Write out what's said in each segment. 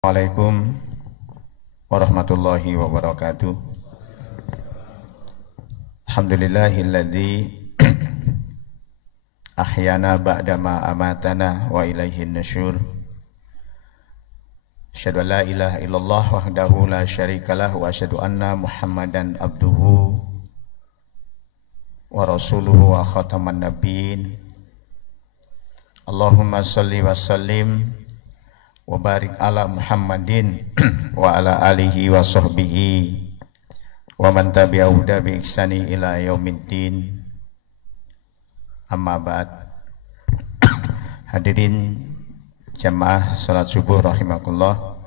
Assalamualaikum warahmatullahi wabarakatuh. Alhamdulillahilladzi ahyana ba'dama amatana wa ilaihin nusyur. Asyhadu an la ilaha illallah wahdahu la syarikalah wa asyhadu anna Muhammadan abduhu wa rasuluhu wa khataman nabiyyin. Allahumma shalli wa sallim wa barik ala Muhammadin wa ala alihi wa sahbihi wa man tabi'ahu bi ihsani ila yaumiddin. Amma ba'd. Hadirin jamaah salat subuh rahimakumullah.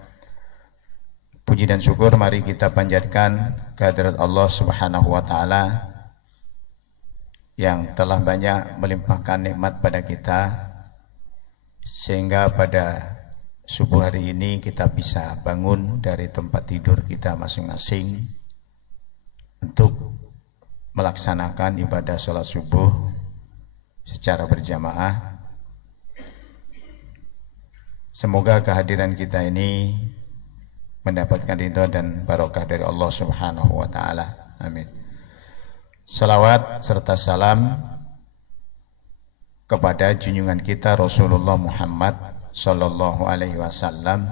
Puji dan syukur mari kita panjatkan kehadirat Allah Subhanahu wa taala yang telah banyak melimpahkan nikmat pada kita sehingga pada subuh hari ini kita bisa bangun dari tempat tidur kita masing-masing untuk melaksanakan ibadah sholat subuh secara berjamaah. Semoga kehadiran kita ini mendapatkan ridha dan barokah dari Allah Subhanahu wa taala. Amin. Salawat serta salam kepada junjungan kita Rasulullah Muhammad Sallallahu alaihi wasallam,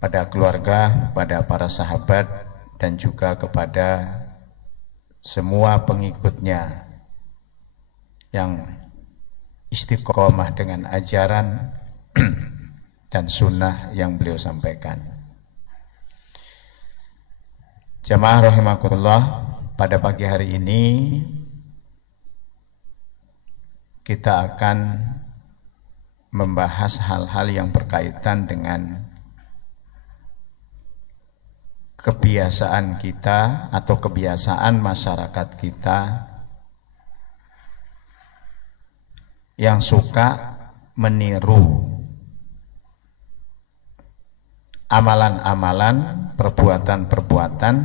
pada keluarga, pada para sahabat, dan juga kepada semua pengikutnya yang istiqomah dengan ajaran dan sunnah yang beliau sampaikan. Jamaah rahimakumullah, pada pagi hari ini kita akan membahas hal-hal yang berkaitan dengan kebiasaan kita atau kebiasaan masyarakat kita yang suka meniru amalan-amalan, perbuatan-perbuatan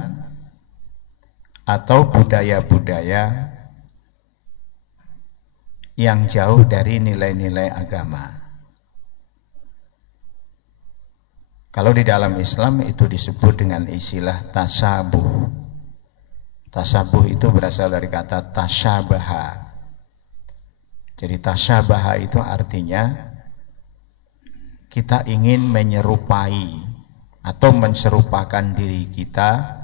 atau budaya-budaya yang jauh dari nilai-nilai agama. Kalau di dalam Islam itu disebut dengan istilah tasabuh. Tasabuh itu berasal dari kata tasyabaha. Jadi tasyabaha itu artinya kita ingin menyerupai atau menserupakan diri kita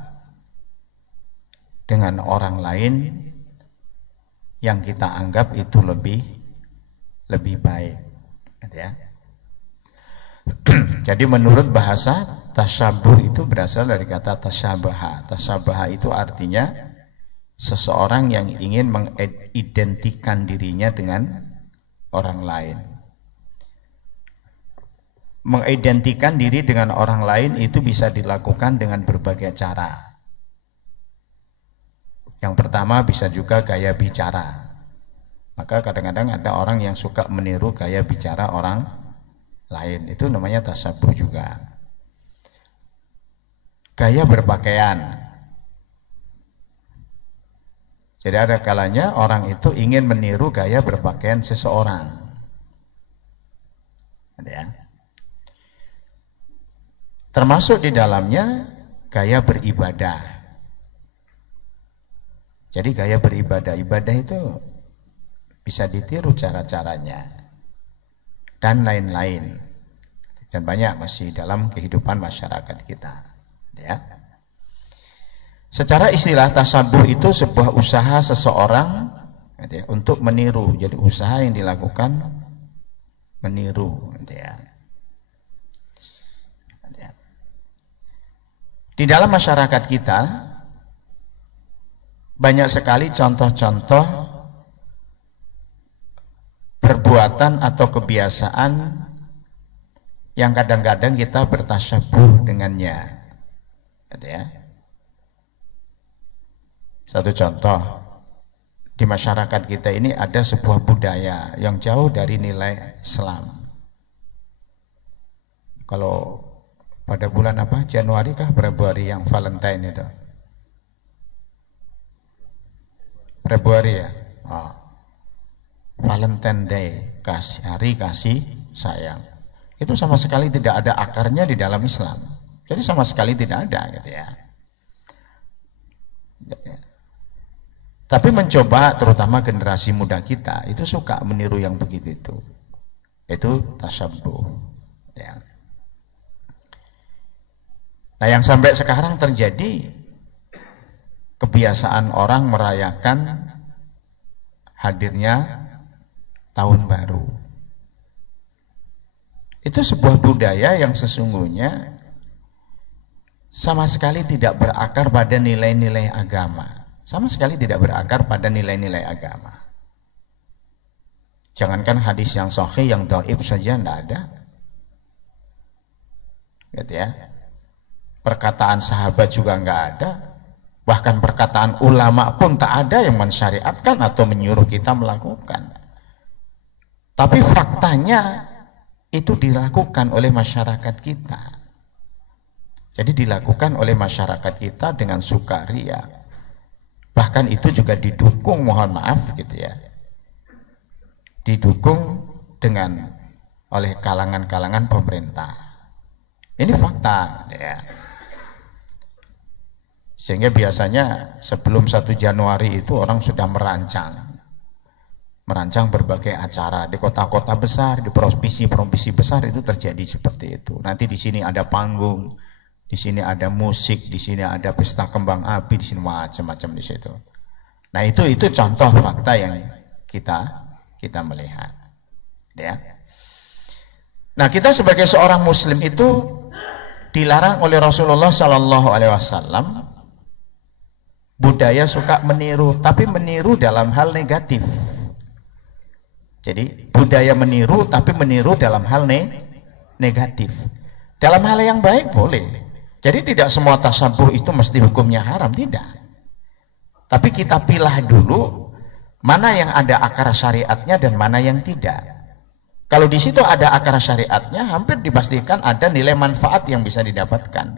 dengan orang lain yang kita anggap itu lebih baik, ya. Jadi menurut bahasa, tasyabuh itu berasal dari kata tasyabaha. Tasyabaha itu artinya seseorang yang ingin mengidentikan dirinya dengan orang lain. Mengidentikan diri dengan orang lain itu bisa dilakukan dengan berbagai cara. Yang pertama bisa juga gaya bicara. Maka kadang-kadang ada orang yang suka meniru gaya bicara orang lain, itu namanya tasabuh juga. Gaya berpakaian. Jadi ada kalanya orang itu ingin meniru gaya berpakaian seseorang. Ya. Termasuk di dalamnya gaya beribadah. Jadi gaya beribadah, ibadah itu bisa ditiru cara-caranya dan lain-lain, dan banyak masih dalam kehidupan masyarakat kita, ya. Secara istilah tasabuh itu sebuah usaha seseorang, ya, untuk meniru. Jadi usaha yang dilakukan meniru, ya. Di dalam masyarakat kita banyak sekali contoh-contoh perbuatan atau kebiasaan yang kadang-kadang kita bertasyabuh dengannya, ya. Satu contoh, di masyarakat kita ini ada sebuah budaya yang jauh dari nilai Islam. Kalau pada bulan apa? Januari kah? Februari yang Valentine itu? Februari ya? Oh. Valentine Day, hari kasih sayang. Itu sama sekali tidak ada akarnya di dalam Islam. Jadi sama sekali tidak ada gitu ya. Tapi mencoba terutama generasi muda kita itu suka meniru yang begitu itu. Itu tasyabbuh ya. Nah, yang sampai sekarang terjadi kebiasaan orang merayakan hadirnya tahun baru. Itu sebuah budaya yang sesungguhnya sama sekali tidak berakar pada nilai-nilai agama. Sama sekali tidak berakar pada nilai-nilai agama. Jangankan hadis yang sahih, yang dhaif saja tidak ada. Gitu ya. Perkataan sahabat juga nggak ada. Bahkan perkataan ulama pun tak ada yang mensyariatkan atau menyuruh kita melakukan. Tapi faktanya itu dilakukan oleh masyarakat kita. Jadi dilakukan oleh masyarakat kita dengan sukaria. Bahkan itu juga didukung, mohon maaf gitu ya, didukung dengan oleh kalangan-kalangan pemerintah. Ini fakta ya. Sehingga biasanya sebelum 1 Januari itu orang sudah merancang berbagai acara di kota-kota besar, di provinsi-provinsi besar itu terjadi seperti itu. Nanti di sini ada panggung, di sini ada musik, di sini ada pesta kembang api, di sini macam-macam di situ. Nah, itu contoh fakta yang kita melihat. Ya. Nah, kita sebagai seorang muslim itu dilarang oleh Rasulullah Shallallahu Alaihi Wasallam budaya suka meniru, tapi meniru dalam hal negatif. Jadi budaya meniru, tapi meniru dalam hal negatif. Dalam hal yang baik boleh. Jadi tidak semua tasabuh itu mesti hukumnya haram, tidak. Tapi kita pilah dulu mana yang ada akar syariatnya dan mana yang tidak. Kalau di situ ada akar syariatnya, hampir dipastikan ada nilai manfaat yang bisa didapatkan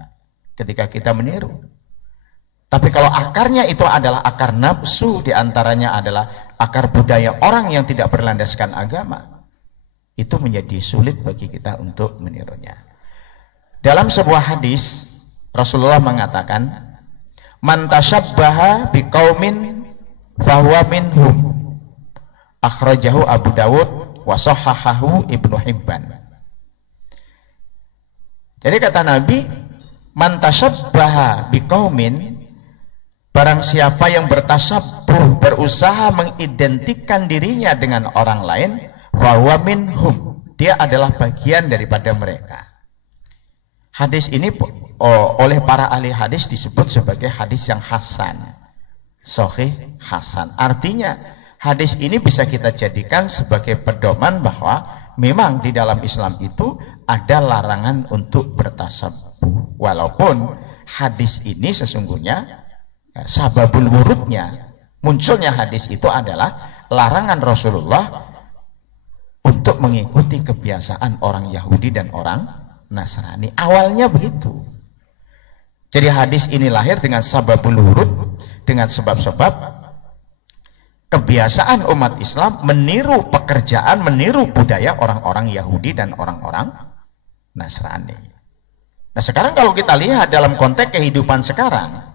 ketika kita meniru. Tapi kalau akarnya itu adalah akar nafsu, diantaranya adalah akar budaya orang yang tidak berlandaskan agama, itu menjadi sulit bagi kita untuk menirunya. Dalam sebuah hadis, Rasulullah mengatakan, "Man tasyabbaha biqaumin fahuwa minhum." Akhrajahu Abu Dawud wa sahhahahu Ibnu Hibban. Jadi kata Nabi, "Man tasyabbaha biqaumin," barang siapa yang bertasabbuh, berusaha mengidentikan dirinya dengan orang lain, fahuwa minhum, dia adalah bagian daripada mereka. Hadis ini oleh para ahli hadis disebut sebagai hadis yang hasan, sahih hasan. Artinya hadis ini bisa kita jadikan sebagai pedoman bahwa memang di dalam Islam itu ada larangan untuk bertasabbuh. Walaupun hadis ini sesungguhnya sababul wurudnya, munculnya hadis itu adalah larangan Rasulullah untuk mengikuti kebiasaan orang Yahudi dan orang Nasrani. Awalnya begitu. Jadi hadis ini lahir dengan sababul wurud, dengan sebab-sebab kebiasaan umat Islam meniru pekerjaan, meniru budaya orang-orang Yahudi dan orang-orang Nasrani. Nah, sekarang kalau kita lihat dalam konteks kehidupan sekarang,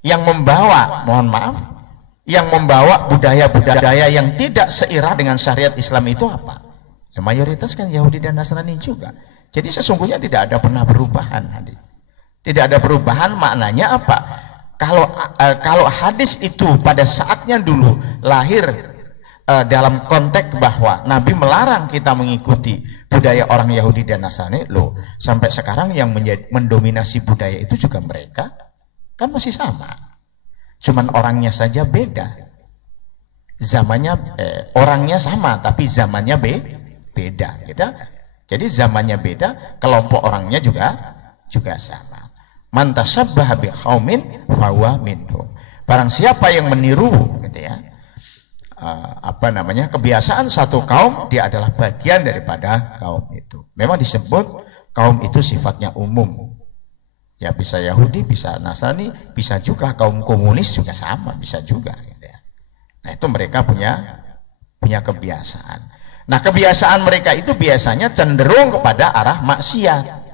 yang membawa, mohon maaf, yang membawa budaya-budaya yang tidak seirah dengan syariat Islam itu apa? Ya, mayoritas kan Yahudi dan Nasrani juga. Jadi sesungguhnya tidak ada pernah perubahan hadis. Tidak ada perubahan, maknanya apa? Kalau hadis itu pada saatnya dulu lahir dalam konteks bahwa Nabi melarang kita mengikuti budaya orang Yahudi dan Nasrani, loh, sampai sekarang yang mendominasi budaya itu juga mereka. Kan masih sama, cuman orangnya saja beda, zamannya orangnya sama tapi zamannya beda, gitu. Jadi zamannya beda, kelompok orangnya juga sama. Man tasabbaha biqaumin fahuwa minhum. Barang siapa yang meniru, gitu ya, kebiasaan satu kaum, dia adalah bagian daripada kaum itu. Memang disebut kaum itu sifatnya umum. Ya, bisa Yahudi, bisa Nasrani, bisa juga kaum komunis juga sama, bisa juga. Gitu ya. Nah, itu mereka punya kebiasaan. Nah, kebiasaan mereka itu biasanya cenderung kepada arah maksiat.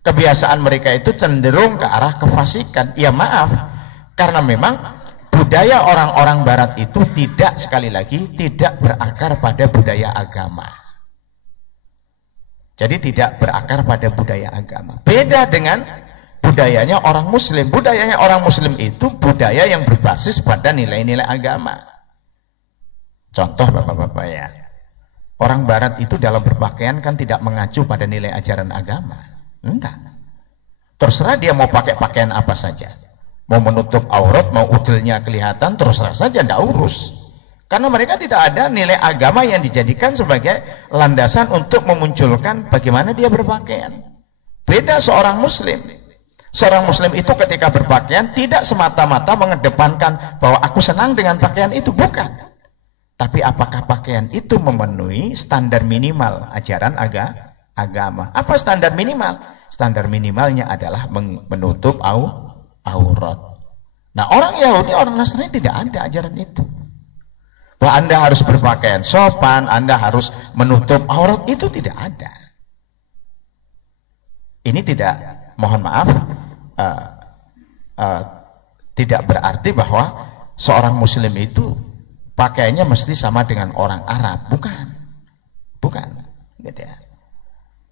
Kebiasaan mereka itu cenderung ke arah kefasikan. Ya maaf, karena memang budaya orang-orang barat itu tidak, sekali lagi, tidak berakar pada budaya agama. Jadi tidak berakar pada budaya agama. Beda dengan budayanya orang muslim. Budayanya orang muslim itu budaya yang berbasis pada nilai-nilai agama. Contoh bapak-bapak ya, orang barat itu dalam berpakaian kan tidak mengacu pada nilai ajaran agama. Enggak. Terserah dia mau pakai pakaian apa saja. Mau menutup aurat, mau udelnya kelihatan, terserah saja, enggak urus. Karena mereka tidak ada nilai agama yang dijadikan sebagai landasan untuk memunculkan bagaimana dia berpakaian. Beda seorang muslim. Seorang muslim itu ketika berpakaian tidak semata-mata mengedepankan bahwa aku senang dengan pakaian itu, bukan. Tapi apakah pakaian itu memenuhi standar minimal ajaran agama? Apa standar minimal? Standar minimalnya adalah menutup aurat. Nah, orang Yahudi, orang Nasrani tidak ada ajaran itu. Bahwa Anda harus berpakaian sopan, Anda harus menutup aurat, itu tidak ada. Ini tidak, mohon maaf, tidak berarti bahwa seorang muslim itu pakaiannya mesti sama dengan orang Arab, bukan, gitu ya.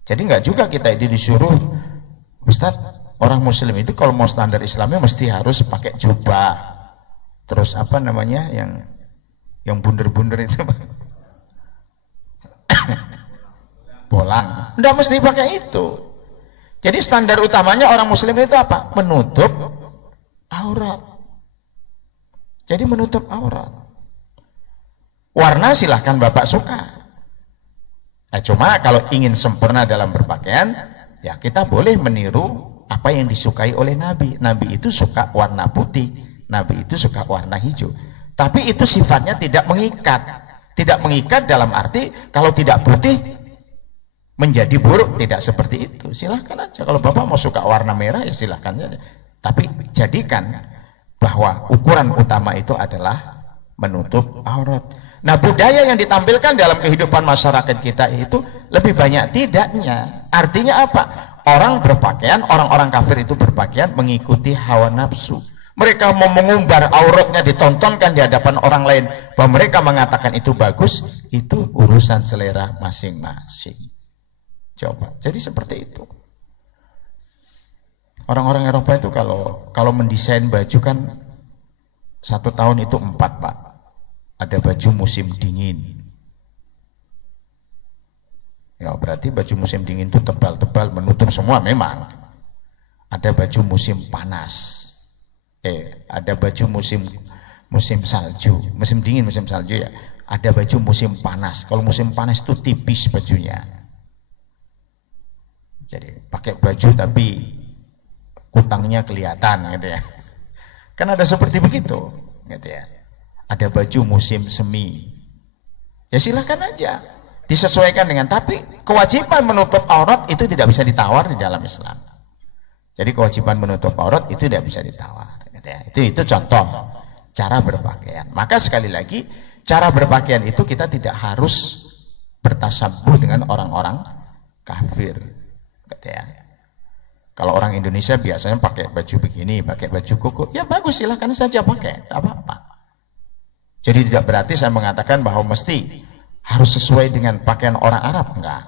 Jadi nggak juga kita ini disuruh, Ustadz, orang muslim itu kalau mau standar Islamnya mesti harus pakai jubah, terus apa namanya yang bunder-bunder itu, bolang, nggak mesti pakai itu. Jadi standar utamanya orang muslim itu apa? Menutup aurat. Jadi menutup aurat. Warna silahkan Bapak suka. Nah, cuma kalau ingin sempurna dalam berpakaian, ya kita boleh meniru apa yang disukai oleh Nabi. Nabi itu suka warna putih, Nabi itu suka warna hijau. Tapi itu sifatnya tidak mengikat. Tidak mengikat dalam arti kalau tidak putih menjadi buruk, tidak seperti itu. Silahkan aja. Kalau Bapak mau suka warna merah, ya silahkan aja. Tapi jadikan bahwa ukuran utama itu adalah menutup aurat. Nah, budaya yang ditampilkan dalam kehidupan masyarakat kita itu lebih banyak tidaknya. Artinya apa? Orang berpakaian, orang-orang kafir itu berpakaian mengikuti hawa nafsu. Mereka mau mengumbar auratnya, ditontonkan di hadapan orang lain, bahwa mereka mengatakan itu bagus, itu urusan selera masing-masing. Coba, jadi seperti itu. Orang-orang Eropa itu kalau mendesain baju kan 1 tahun itu 4, Pak. Ada baju musim dingin. Ya berarti baju musim dingin itu tebal-tebal menutup semua memang. Ada baju musim panas. Ada baju musim salju, musim dingin, musim salju ya. Ada baju musim panas. Kalau musim panas itu tipis bajunya. Jadi pakai baju tapi kutangnya kelihatan gitu ya. Kan ada seperti begitu, gitu ya. Ada baju musim semi. Ya silahkan aja disesuaikan dengan, tapi kewajiban menutup aurat itu tidak bisa ditawar di dalam Islam. Jadi kewajiban menutup aurat itu tidak bisa ditawar, gitu ya. Itu contoh cara berpakaian. Maka sekali lagi, cara berpakaian itu kita tidak harus bertasabuh dengan orang-orang kafir, gitu ya. Kalau orang Indonesia biasanya pakai baju begini, pakai baju koko, ya bagus, silahkan saja pakai, tak apa-apa. Jadi tidak berarti saya mengatakan bahwa mesti harus sesuai dengan pakaian orang Arab, enggak.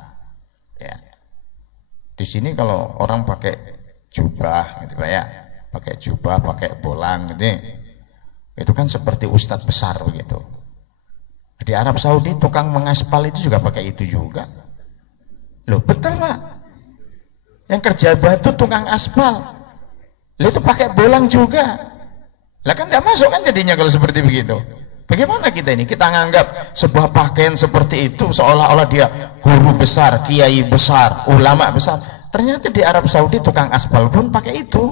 Ya. Di sini kalau orang pakai jubah, gitu Pak ya, pakai jubah, pakai bolang, gitu, itu kan seperti ustadz besar begitu. Di Arab Saudi tukang mengaspal itu juga pakai itu juga. Loh betul Pak. Yang kerja batu tukang aspal, itu pakai bolang juga. Lah kan tidak masuk kan jadinya kalau seperti begitu. Bagaimana kita ini? Kita menganggap sebuah pakaian seperti itu seolah-olah dia guru besar, kiai besar, ulama besar. Ternyata di Arab Saudi tukang aspal pun pakai itu.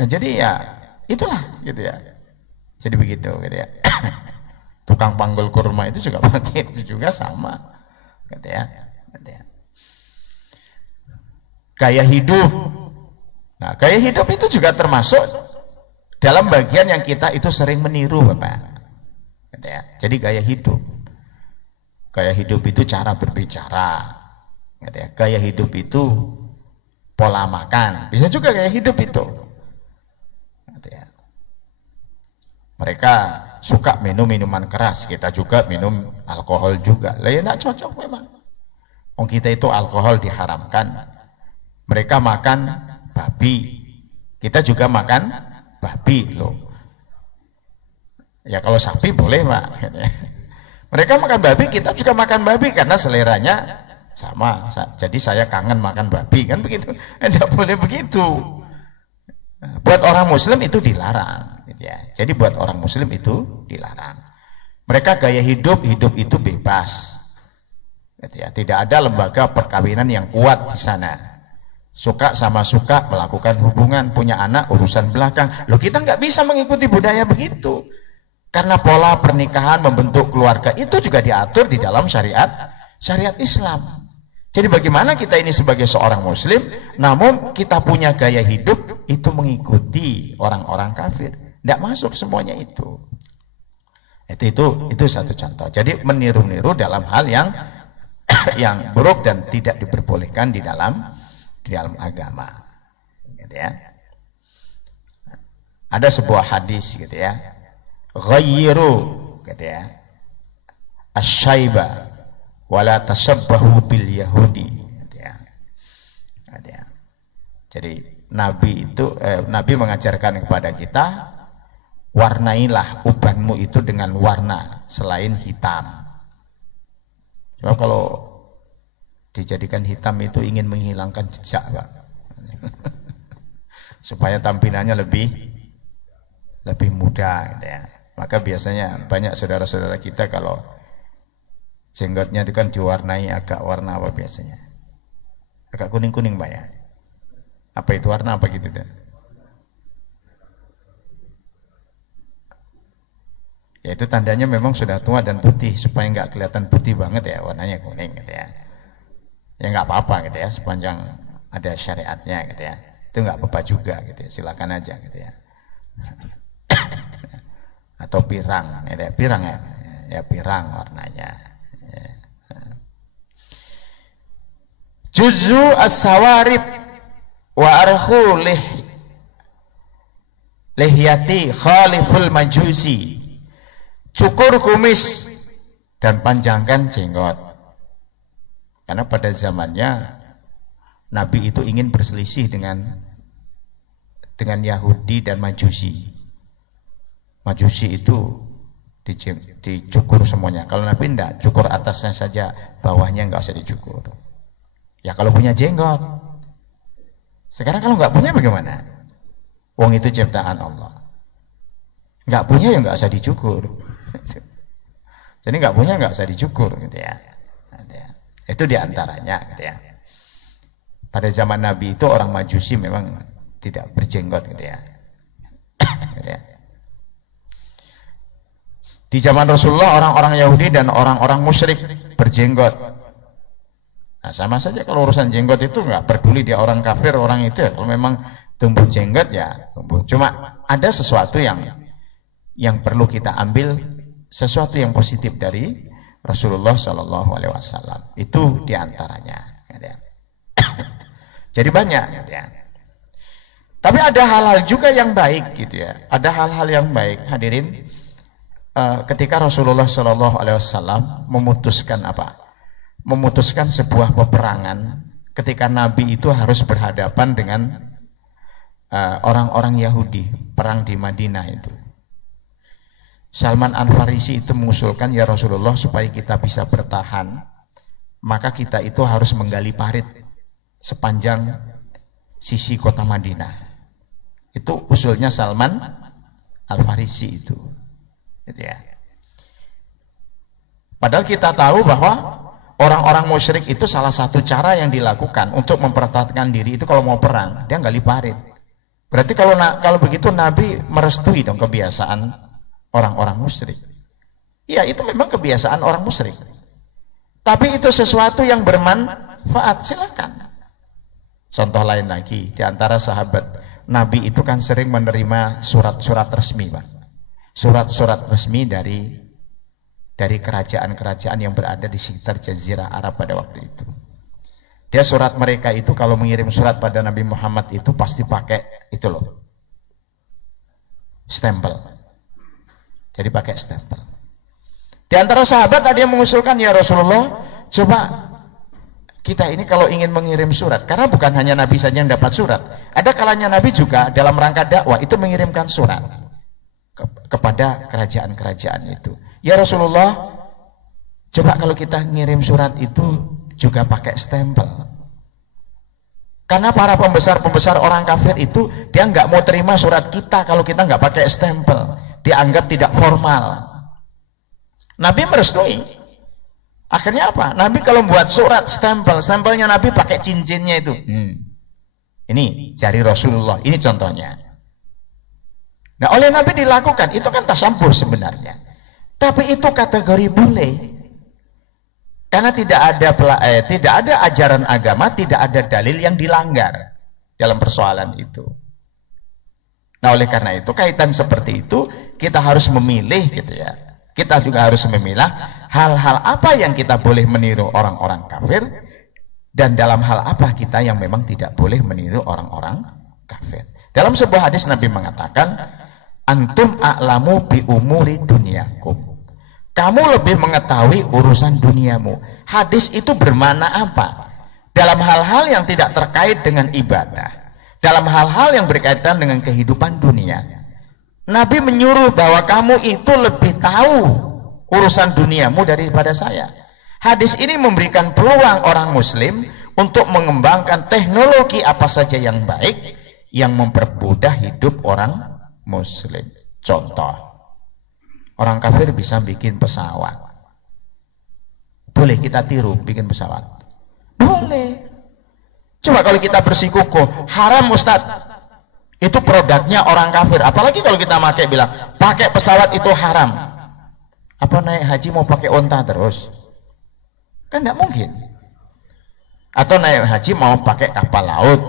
Nah jadi ya itulah gitu ya. Jadi begitu gitu ya. Tukang panggul kurma itu juga pakai itu juga sama. Gitu ya. Gitu ya. Gaya hidup. Nah, gaya hidup itu juga termasuk dalam bagian yang kita itu sering meniru Bapak, gitu ya. Jadi gaya hidup. Gaya hidup itu cara berbicara, gitu ya. Gaya hidup itu pola makan, bisa juga gaya hidup itu, gitu ya. Mereka suka minum minuman keras, kita juga minum alkohol juga. Lah ya nggak cocok memang. Wong kita itu alkohol diharamkan, mereka makan babi, kita juga makan babi loh. Ya kalau sapi boleh Pak. Mereka makan babi, kita juga makan babi karena seleranya sama. Jadi saya kangen makan babi, kan begitu? Tidak boleh begitu. Buat orang Muslim itu dilarang, gitu ya. Jadi buat orang Muslim itu dilarang. Mereka gaya hidup itu bebas, gitu ya. Tidak ada lembaga perkawinan yang kuat di sana. Suka sama suka melakukan hubungan, punya anak urusan belakang. Loh kita nggak bisa mengikuti budaya begitu. Karena pola pernikahan membentuk keluarga itu juga diatur di dalam syariat Islam. Jadi bagaimana kita ini sebagai seorang muslim, namun kita punya gaya hidup itu mengikuti orang-orang kafir. Tidak masuk semuanya itu. Itu satu contoh. Jadi meniru-niru dalam hal yang yang buruk dan tidak diperbolehkan di dalam agama. Gitu ya. Ada sebuah hadis gitu ya. Ghayyiru gitu ya, asyaiba wala tasabbahu bil yahudi, gitu ya. Gitu ya. Jadi Nabi mengajarkan kepada kita, warnailah ubanmu itu dengan warna selain hitam. Sebab kalau dijadikan hitam itu ingin menghilangkan jejak Pak. Supaya tampilannya lebih muda gitu ya. Maka biasanya banyak saudara-saudara kita kalau jenggotnya itu kan diwarnai agak warna apa biasanya? Agak kuning-kuning Pak ya. Apa itu warna apa gitu tuh? Ya itu tandanya memang sudah tua dan putih, supaya nggak kelihatan putih banget ya, warnanya kuning gitu ya. Ya nggak apa-apa gitu ya, sepanjang ada syariatnya gitu ya. Itu nggak apa-apa juga gitu ya, silakan aja gitu ya. Atau pirang, ya pirang ya pirang warnanya. Juzu as-sawarib wa arhu lihyati khaliful majusi. Cukur kumis dan panjangkan jenggot. Karena pada zamannya Nabi itu ingin berselisih dengan Yahudi dan Majusi. Majusi itu dicukur semuanya. Kalau Nabi enggak, cukur atasnya saja, bawahnya enggak usah dicukur. Ya kalau punya jenggot. Sekarang kalau enggak punya bagaimana? Wong itu ciptaan Allah. Enggak punya ya enggak usah dicukur. Jadi enggak punya enggak usah dicukur gitu ya. Itu diantaranya gitu ya. Pada zaman Nabi itu orang Majusi memang tidak berjenggot gitu ya. Gitu ya. Di zaman Rasulullah orang-orang Yahudi dan orang-orang musyrik berjenggot. Nah, sama saja kalau urusan jenggot itu nggak peduli dia orang kafir, orang itu ya. Kalau memang tumbuh jenggot ya tumbuh. Cuma ada sesuatu yang perlu kita ambil, sesuatu yang positif dari Rasulullah Shallallahu Alaihi Wasallam. Itu diantaranya. Gitu ya. Jadi banyak. Gitu ya. Tapi ada hal-hal juga yang baik gitu ya. Ada hal-hal yang baik hadirin. Ketika Rasulullah Shallallahu Alaihi Wasallam memutuskan apa? Memutuskan sebuah peperangan ketika Nabi itu harus berhadapan dengan orang-orang Yahudi, perang di Madinah itu. Salman Al-Farisi itu mengusulkan, ya Rasulullah, supaya kita bisa bertahan, maka kita itu harus menggali parit sepanjang sisi kota Madinah. Itu usulnya Salman Al-Farisi itu. Gitu ya. Padahal kita tahu bahwa orang-orang musyrik itu salah satu cara yang dilakukan untuk mempertahankan diri itu kalau mau perang, dia gali parit. Berarti kalau begitu Nabi merestui dong kebiasaan orang-orang musyrik. Iya, itu memang kebiasaan orang musyrik. Tapi itu sesuatu yang bermanfaat, silakan. Contoh lain lagi, di antara sahabat Nabi itu kan sering menerima surat-surat resmi, Pak. Surat-surat resmi dari dari kerajaan-kerajaan yang berada di sekitar Jazirah Arab pada waktu itu. Dia surat mereka itu kalau mengirim surat pada Nabi Muhammad itu pasti pakai itu loh, stempel. Jadi pakai stempel. Di antara sahabat ada yang mengusulkan, ya Rasulullah, coba kita ini kalau ingin mengirim surat, karena bukan hanya Nabi saja yang dapat surat, ada kalanya Nabi juga dalam rangka dakwah itu mengirimkan surat kepada kerajaan-kerajaan itu. Ya Rasulullah, coba kalau kita ngirim surat itu juga pakai stempel, karena para pembesar-pembesar orang kafir itu dia nggak mau terima surat kita kalau kita nggak pakai stempel, dianggap tidak formal. Nabi merestui. Akhirnya apa? Nabi kalau buat surat stempel, stempelnya Nabi pakai cincinnya itu. Ini jari Rasulullah, ini contohnya. Nah, oleh Nabi dilakukan, itu kan tasampur sebenarnya. Tapi itu kategori boleh. Karena tidak ada ajaran agama, tidak ada dalil yang dilanggar dalam persoalan itu. Nah, oleh karena itu kaitan seperti itu kita harus memilih gitu ya. Kita juga harus memilah hal-hal apa yang kita boleh meniru orang-orang kafir dan dalam hal apa kita yang memang tidak boleh meniru orang-orang kafir. Dalam sebuah hadis Nabi mengatakan, antum a'lamu bi umuri dunyakum. Kamu lebih mengetahui urusan duniamu. Hadis itu bermakna apa? Dalam hal-hal yang tidak terkait dengan ibadah, dalam hal-hal yang berkaitan dengan kehidupan dunia, Nabi menyuruh bahwa kamu itu lebih tahu urusan duniamu daripada saya. Hadis ini memberikan peluang orang muslim untuk mengembangkan teknologi apa saja yang baik yang mempermudah hidup orang muslim. Contoh, orang kafir bisa bikin pesawat. Boleh kita tiru bikin pesawat? Boleh. Coba kalau kita bersikukuh, haram Ustaz. Itu produknya orang kafir. Apalagi kalau kita bilang, pakai pesawat itu haram. Apa naik haji mau pakai onta terus? Kan tidak mungkin. Atau naik haji mau pakai kapal laut.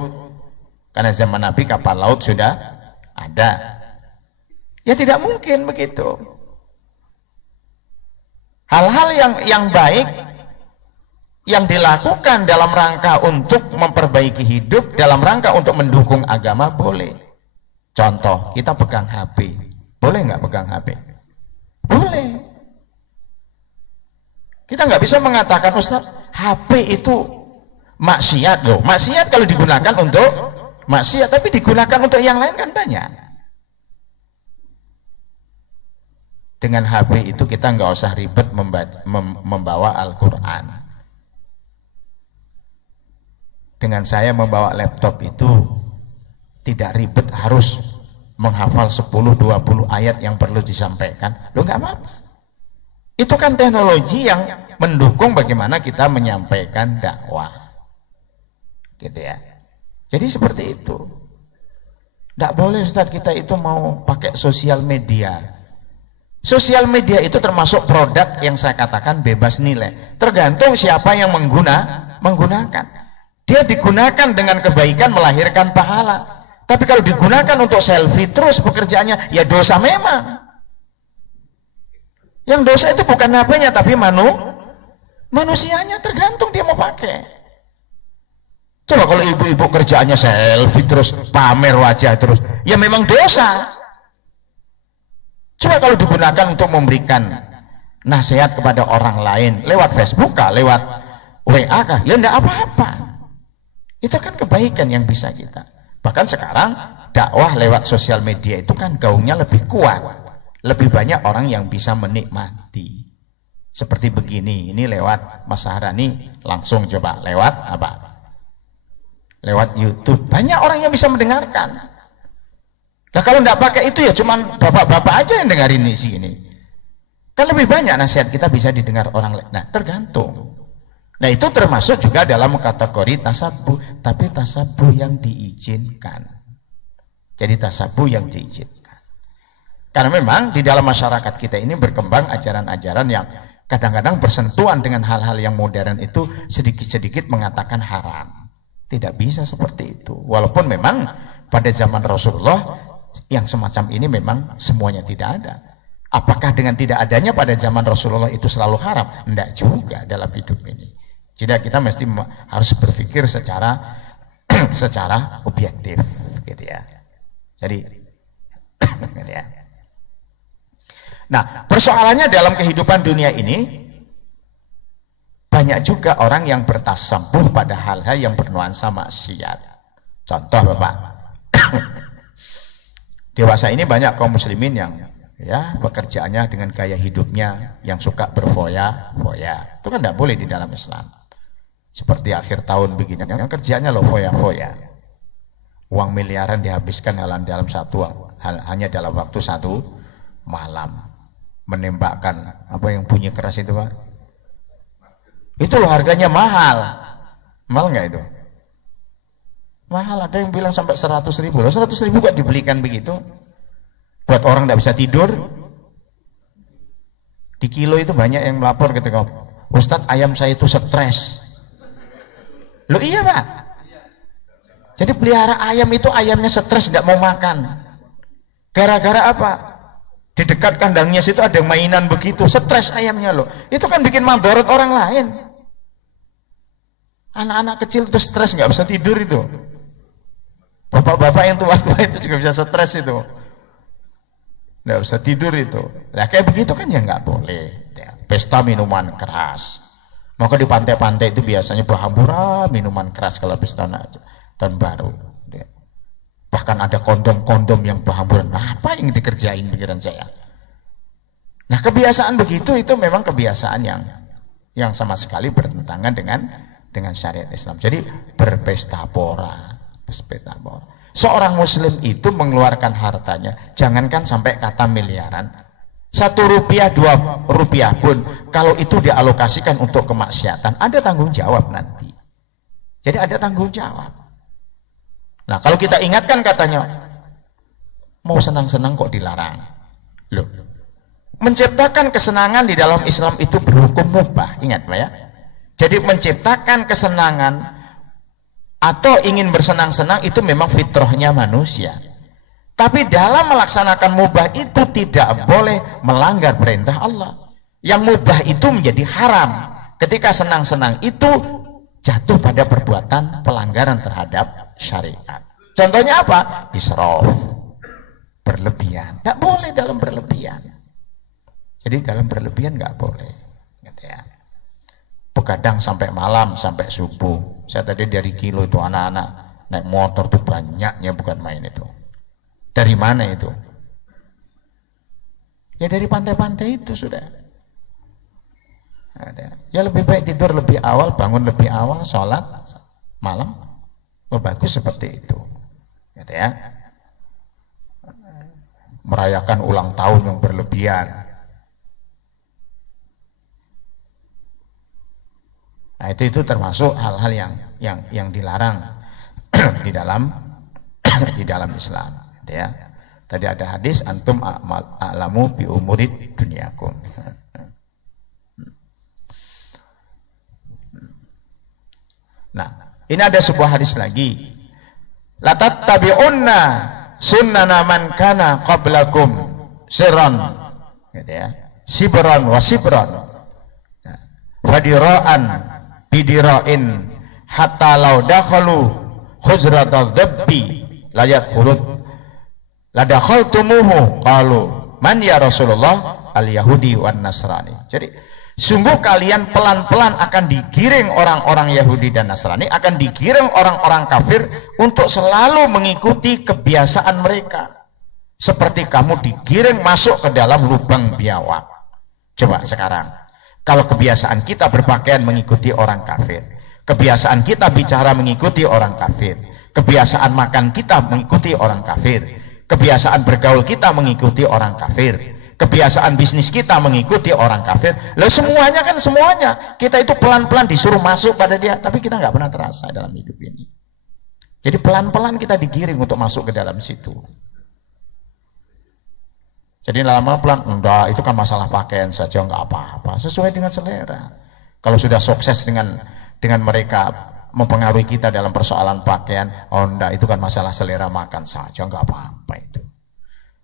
Karena zaman Nabi kapal laut sudah ada. Ya tidak mungkin begitu. Hal-hal yang baik yang dilakukan dalam rangka untuk memperbaiki hidup, dalam rangka untuk mendukung agama boleh. Contoh, kita pegang HP. Boleh nggak pegang HP? Boleh. Kita nggak bisa mengatakan, Ustaz, HP itu maksiat loh. Maksiat kalau digunakan untuk maksiat, tapi digunakan untuk yang lain kan banyak. Dengan HP itu kita nggak usah ribet membawa Al-Quran. Dengan saya membawa laptop itu tidak ribet harus menghafal 10-20 ayat yang perlu disampaikan. Loh nggak apa-apa. Itu kan teknologi yang mendukung bagaimana kita menyampaikan dakwah. Gitu ya. Jadi seperti itu. Tidak boleh Ustaz kita itu mau pakai sosial media. Sosial media itu termasuk produk yang saya katakan bebas nilai. Tergantung siapa yang menggunakan. Dia digunakan dengan kebaikan melahirkan pahala. Tapi kalau digunakan untuk selfie terus pekerjaannya, ya dosa memang. Yang dosa itu bukan HP-nya tapi manusianya, tergantung dia mau pakai. Coba kalau ibu-ibu kerjaannya selfie terus, pamer wajah terus, ya memang dosa. Coba kalau digunakan untuk memberikan nasihat kepada orang lain lewat Facebook kah, lewat WA kah, ya enggak apa-apa. Itu kan kebaikan yang bisa kita. Bahkan sekarang dakwah lewat sosial media itu kan gaungnya lebih kuat. Lebih banyak orang yang bisa menikmati. Seperti begini, ini lewat Mas Sahrani langsung coba lewat apa? Lewat YouTube. Banyak orang yang bisa mendengarkan. Nah kalau enggak pakai itu ya cuman bapak-bapak aja yang dengarin di sini. Kan lebih banyak nasihat kita bisa didengar orang lain. Nah, tergantung. Nah itu termasuk juga dalam kategori tasabuh, tapi tasabuh yang diizinkan. Jadi tasabuh yang diizinkan. Karena memang di dalam masyarakat kita ini berkembang ajaran-ajaran yang kadang-kadang bersentuhan dengan hal-hal yang modern itu sedikit-sedikit mengatakan haram. Tidak bisa seperti itu. Walaupun memang pada zaman Rasulullah yang semacam ini memang semuanya tidak ada. Apakah dengan tidak adanya pada zaman Rasulullah itu selalu haram? Enggak juga dalam hidup ini. Jadi kita mesti harus berpikir secara secara objektif, gitu ya. Jadi, gitu ya. Nah, persoalannya dalam kehidupan dunia ini banyak juga orang yang bertasabuh pada hal-hal yang bernuansa maksiat. Contoh, Bapak, dewasa ini banyak kaum muslimin yang ya pekerjaannya dengan gaya hidupnya yang suka berfoya-foya. Itu kan tidak boleh di dalam Islam. Seperti akhir tahun begini, yang kerjanya lo foya-foya. Uang miliaran dihabiskan hanya dalam waktu satu malam. Menembakkan apa yang bunyi keras itu, Pak? Itu loh harganya mahal. Mahal nggak itu? Mahal, ada yang bilang sampai 100.000. Loh 100.000 kok dibelikan begitu? Buat orang tidak bisa tidur. Di Kilo itu banyak yang melapor ketika, Ustadz, ayam saya itu stres. Loh iya, Pak. Jadi pelihara ayam itu ayamnya stres, tidak mau makan. Gara-gara apa? Di dekat kandangnya situ ada mainan begitu, stres ayamnya loh. Itu kan bikin madorot orang lain. Anak-anak kecil itu stres, nggak bisa tidur itu. Bapak-bapak yang tua-tua itu juga bisa stres itu. Nggak bisa tidur itu. Nah kayak begitu kan ya nggak boleh. Ya, pesta minuman keras. Maka di pantai-pantai itu biasanya berhamburan minuman keras kalau pesta tahun baru. Ya. Bahkan ada kondom-kondom yang berhamburan. Nah, apa yang dikerjain pikiran saya? Nah kebiasaan begitu itu memang kebiasaan yang sama sekali bertentangan dengan syariat Islam. Jadi berpesta pora. Seorang muslim itu mengeluarkan hartanya, jangankan sampai kata miliaran, 1 rupiah 2 rupiah pun kalau itu dialokasikan untuk kemaksiatan, ada tanggung jawab nanti. Jadi ada tanggung jawab. Nah kalau kita ingatkan katanya mau senang-senang kok dilarang. Loh, menciptakan kesenangan di dalam Islam itu berhukum mubah, ingat Pak ya. Jadi menciptakan kesenangan atau ingin bersenang-senang itu memang fitrahnya manusia. Tapi dalam melaksanakan mubah itu tidak boleh melanggar perintah Allah. Yang mubah itu menjadi haram. Ketika senang-senang itu jatuh pada perbuatan pelanggaran terhadap syariat. Contohnya apa? Israf. Berlebihan. Tidak boleh dalam berlebihan. Jadi dalam berlebihan nggak boleh. Gitu ya. Begadang sampai malam, sampai subuh. Saya tadi dari Kilo itu anak-anak naik motor tuh banyaknya, bukan main itu. Dari mana itu? Ya dari pantai-pantai itu sudah. Ada. Ya lebih baik tidur lebih awal, bangun lebih awal, sholat malam. Oh, bagus seperti itu. Gitu ya. Merayakan ulang tahun yang berlebihan. Nah, itu termasuk hal-hal yang dilarang di dalam Islam, gitu ya. Tadi ada hadis antum a'lamu bi umurid dunyakum. Nah, ini ada sebuah hadis lagi. La tattabi'unna sunnana man kana qablakum sirran, gitu ya. Sibran wa sibran. Fadira'an bidira'in hatta law dakhalu khuzratal dhabbi la yadkhulud la dakhaltumuhu qalu man ya Rasulullah al yahudi wan nasrani. Jadi sungguh kalian pelan-pelan akan digiring orang-orang Yahudi dan Nasrani, akan digiring orang-orang kafir untuk selalu mengikuti kebiasaan mereka, seperti kamu digiring masuk ke dalam lubang biawak. Coba sekarang kalau kebiasaan kita berpakaian mengikuti orang kafir, kebiasaan kita bicara mengikuti orang kafir, kebiasaan makan kita mengikuti orang kafir, kebiasaan bergaul kita mengikuti orang kafir, kebiasaan bisnis kita mengikuti orang kafir. Lalu semuanya kita itu pelan-pelan disuruh masuk pada dia, tapi kita nggak pernah terasa dalam hidup ini. Jadi pelan-pelan kita digiring untuk masuk ke dalam situ. Jadi lama pelan, enggak, itu kan masalah pakaian saja, enggak apa-apa, sesuai dengan selera. Kalau sudah sukses dengan mereka mempengaruhi kita dalam persoalan pakaian, oh enggak, itu kan masalah selera makan saja, enggak apa-apa itu.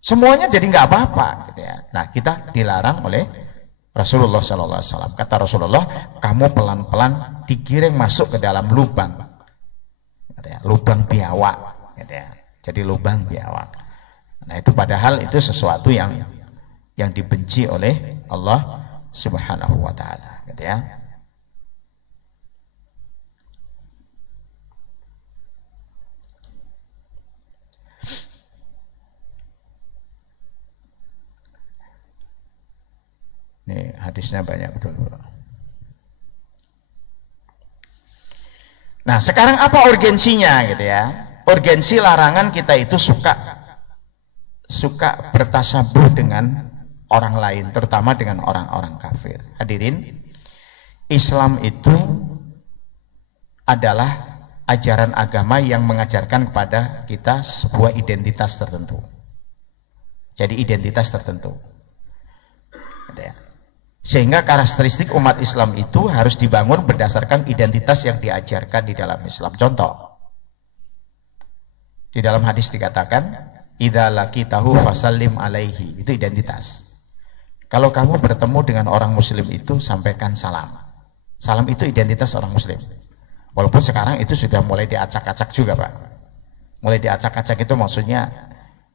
Semuanya jadi nggak apa-apa gitu ya. Nah, kita dilarang oleh Rasulullah SAW. Kata Rasulullah, kamu pelan-pelan digiring masuk ke dalam lubang, gitu ya, lubang biawak, gitu ya. Jadi lubang biawak. Nah, itu padahal itu sesuatu yang dibenci oleh Allah Subhanahu wa taala, gitu ya. Nih hadisnya banyak betul. Nah, sekarang apa urgensinya gitu ya? Urgensi larangan kita itu suka bertasabuh dengan orang lain, terutama dengan orang-orang kafir. Hadirin, Islam itu adalah ajaran agama yang mengajarkan kepada kita sebuah identitas tertentu. Jadi identitas tertentu. Gitu ya. Sehingga karakteristik umat Islam itu harus dibangun berdasarkan identitas yang diajarkan di dalam Islam. Contoh, di dalam hadis dikatakan, idza laqitahu fasallim alaihi, itu identitas. Kalau kamu bertemu dengan orang muslim itu, sampaikan salam. Salam itu identitas orang muslim. Walaupun sekarang itu sudah mulai diacak-acak juga, Pak. Mulai diacak-acak itu maksudnya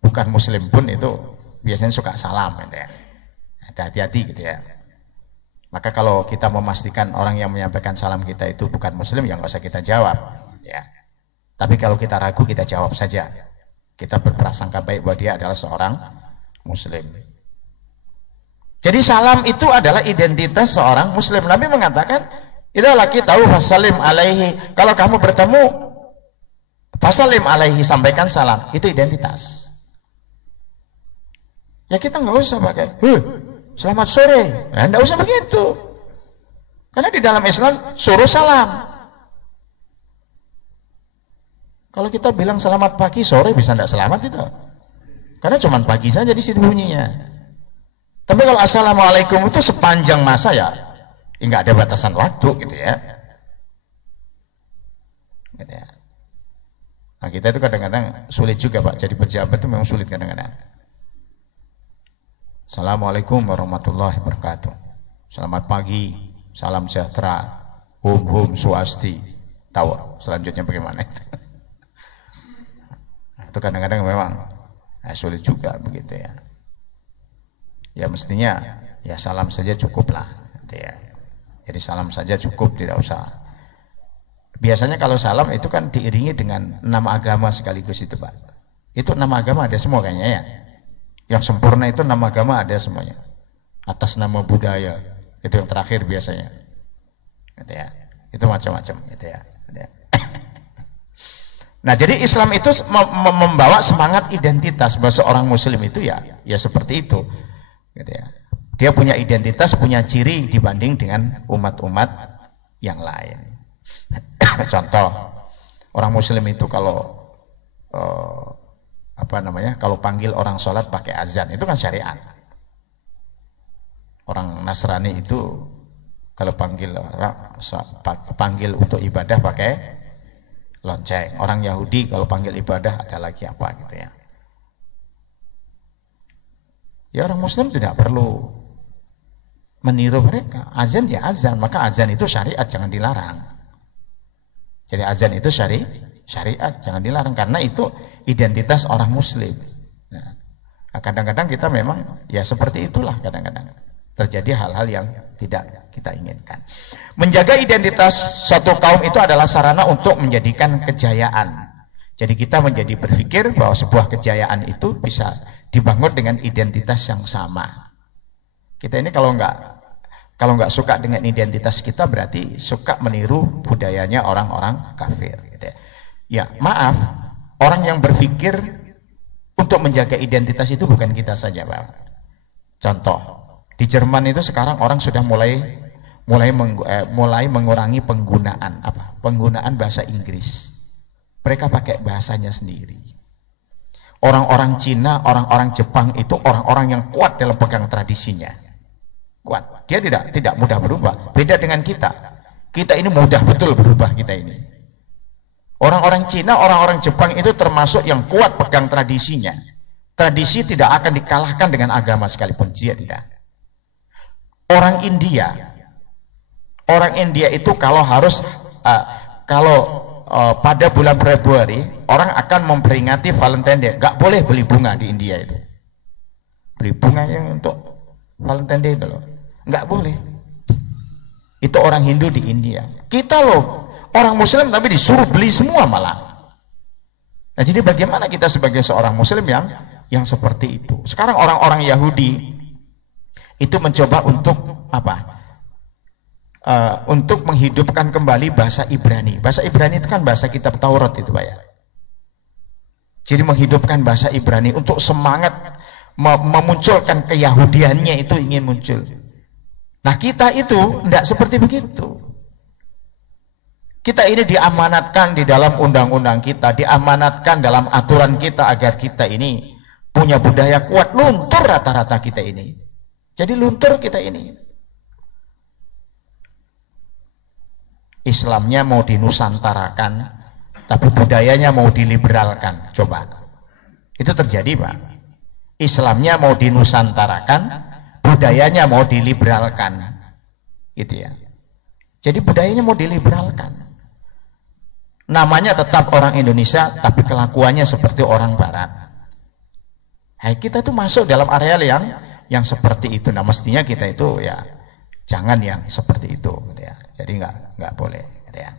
bukan muslim pun itu biasanya suka salam, gitu ya. Hati-hati gitu ya. Maka kalau kita memastikan orang yang menyampaikan salam kita itu bukan muslim, ya nggak usah kita jawab ya. Tapi kalau kita ragu, kita jawab saja. Kita berprasangka baik bahwa dia adalah seorang muslim. Jadi salam itu adalah identitas seorang muslim. Nabi mengatakan, "Idza laqitahu fasallim alaihi." Kalau kamu bertemu, fasallim alaihi, sampaikan salam. Itu identitas. Ya kita nggak usah pakai selamat sore, nah, enggak usah begitu. Karena di dalam Islam suruh salam. Kalau kita bilang selamat pagi, sore bisa enggak selamat itu? Karena cuma pagi saja di situ bunyinya. Tapi kalau assalamualaikum itu sepanjang masa ya enggak ada batasan waktu gitu ya. Gitu ya. Nah, kita itu kadang-kadang sulit juga, Pak. Jadi pejabat itu memang sulit kadang-kadang. Assalamualaikum warahmatullahi wabarakatuh. Selamat pagi, salam sejahtera, hum swasti. Tahu selanjutnya bagaimana itu? Itu kadang-kadang memang sulit juga begitu ya. Ya mestinya ya salam saja cukup lah, gitu ya. Jadi salam saja cukup, tidak usah. Biasanya kalau salam itu kan diiringi dengan nama agama sekaligus itu, Pak. Itu nama agama ada semua kayaknya ya. Yang sempurna itu nama agama ada semuanya. Atas nama budaya, itu yang terakhir biasanya. Gitu ya. Itu macam-macam gitu ya. Gitu ya. Nah, jadi Islam itu membawa semangat identitas bahwa seorang muslim itu ya seperti itu. Gitu ya. Dia punya identitas, punya ciri dibanding dengan umat-umat yang lain. Contoh, orang muslim itu kalau kalau panggil orang sholat pakai azan, itu kan syariat. Orang Nasrani itu kalau panggil untuk ibadah pakai lonceng. Orang Yahudi kalau panggil ibadah ada lagi apa gitu ya. Ya orang muslim tidak perlu meniru mereka. Azan ya azan, maka azan itu syariat, jangan dilarang. Jadi azan itu syariat, jangan dilarang, karena itu identitas orang muslim. Nah, kadang-kadang kita memang ya seperti itulah, kadang-kadang terjadi hal-hal yang tidak kita inginkan. Menjaga identitas suatu kaum itu adalah sarana untuk menjadikan kejayaan. Jadi kita menjadi berpikir bahwa sebuah kejayaan itu bisa dibangun dengan identitas yang sama. Kita ini kalau nggak suka dengan identitas kita, berarti suka meniru budayanya orang-orang kafir gitu ya. Ya maaf, orang yang berpikir untuk menjaga identitas itu bukan kita saja, Pak. Contoh, di Jerman itu sekarang orang sudah mulai mengurangi penggunaan bahasa Inggris. Mereka pakai bahasanya sendiri. Orang-orang Cina, orang-orang Jepang itu orang-orang yang kuat dalam pegang tradisinya. Kuat. Dia tidak mudah berubah. Beda dengan kita. Kita ini mudah betul berubah, kita ini. Orang-orang Cina, orang-orang Jepang itu termasuk yang kuat pegang tradisinya. Tradisi tidak akan dikalahkan dengan agama sekalipun, dia tidak. Orang India itu kalau harus pada bulan Februari orang akan memperingati Valentine Day, nggak boleh beli bunga di India itu. Beli bunga yang untuk Valentine Day itu loh, nggak boleh. Itu orang Hindu di India. Kita loh orang Muslim tapi disuruh beli semua malah. Nah, jadi bagaimana kita sebagai seorang Muslim yang seperti itu? Sekarang orang-orang Yahudi itu mencoba untuk apa? Untuk menghidupkan kembali bahasa Ibrani. Bahasa Ibrani itu kan bahasa kitab Taurat itu, Pak ya. Jadi menghidupkan bahasa Ibrani untuk semangat memunculkan keyahudiannya itu ingin muncul. Nah, kita itu tidak seperti begitu. Kita ini diamanatkan di dalam undang-undang kita, diamanatkan dalam aturan kita agar kita ini punya budaya kuat. Luntur rata-rata kita ini. Jadi luntur kita ini. Islamnya mau dinusantarakan, tapi budayanya mau diliberalkan. Coba. Itu terjadi, Pak. Islamnya mau dinusantarakan, budayanya mau diliberalkan. Gitu ya. Jadi budayanya mau diliberalkan. Namanya tetap orang Indonesia, tapi kelakuannya seperti orang Barat. Hai, kita itu masuk dalam areal yang seperti itu. Nah, mestinya kita itu ya jangan yang seperti itu, gitu ya. Jadi nggak boleh, gitu ya.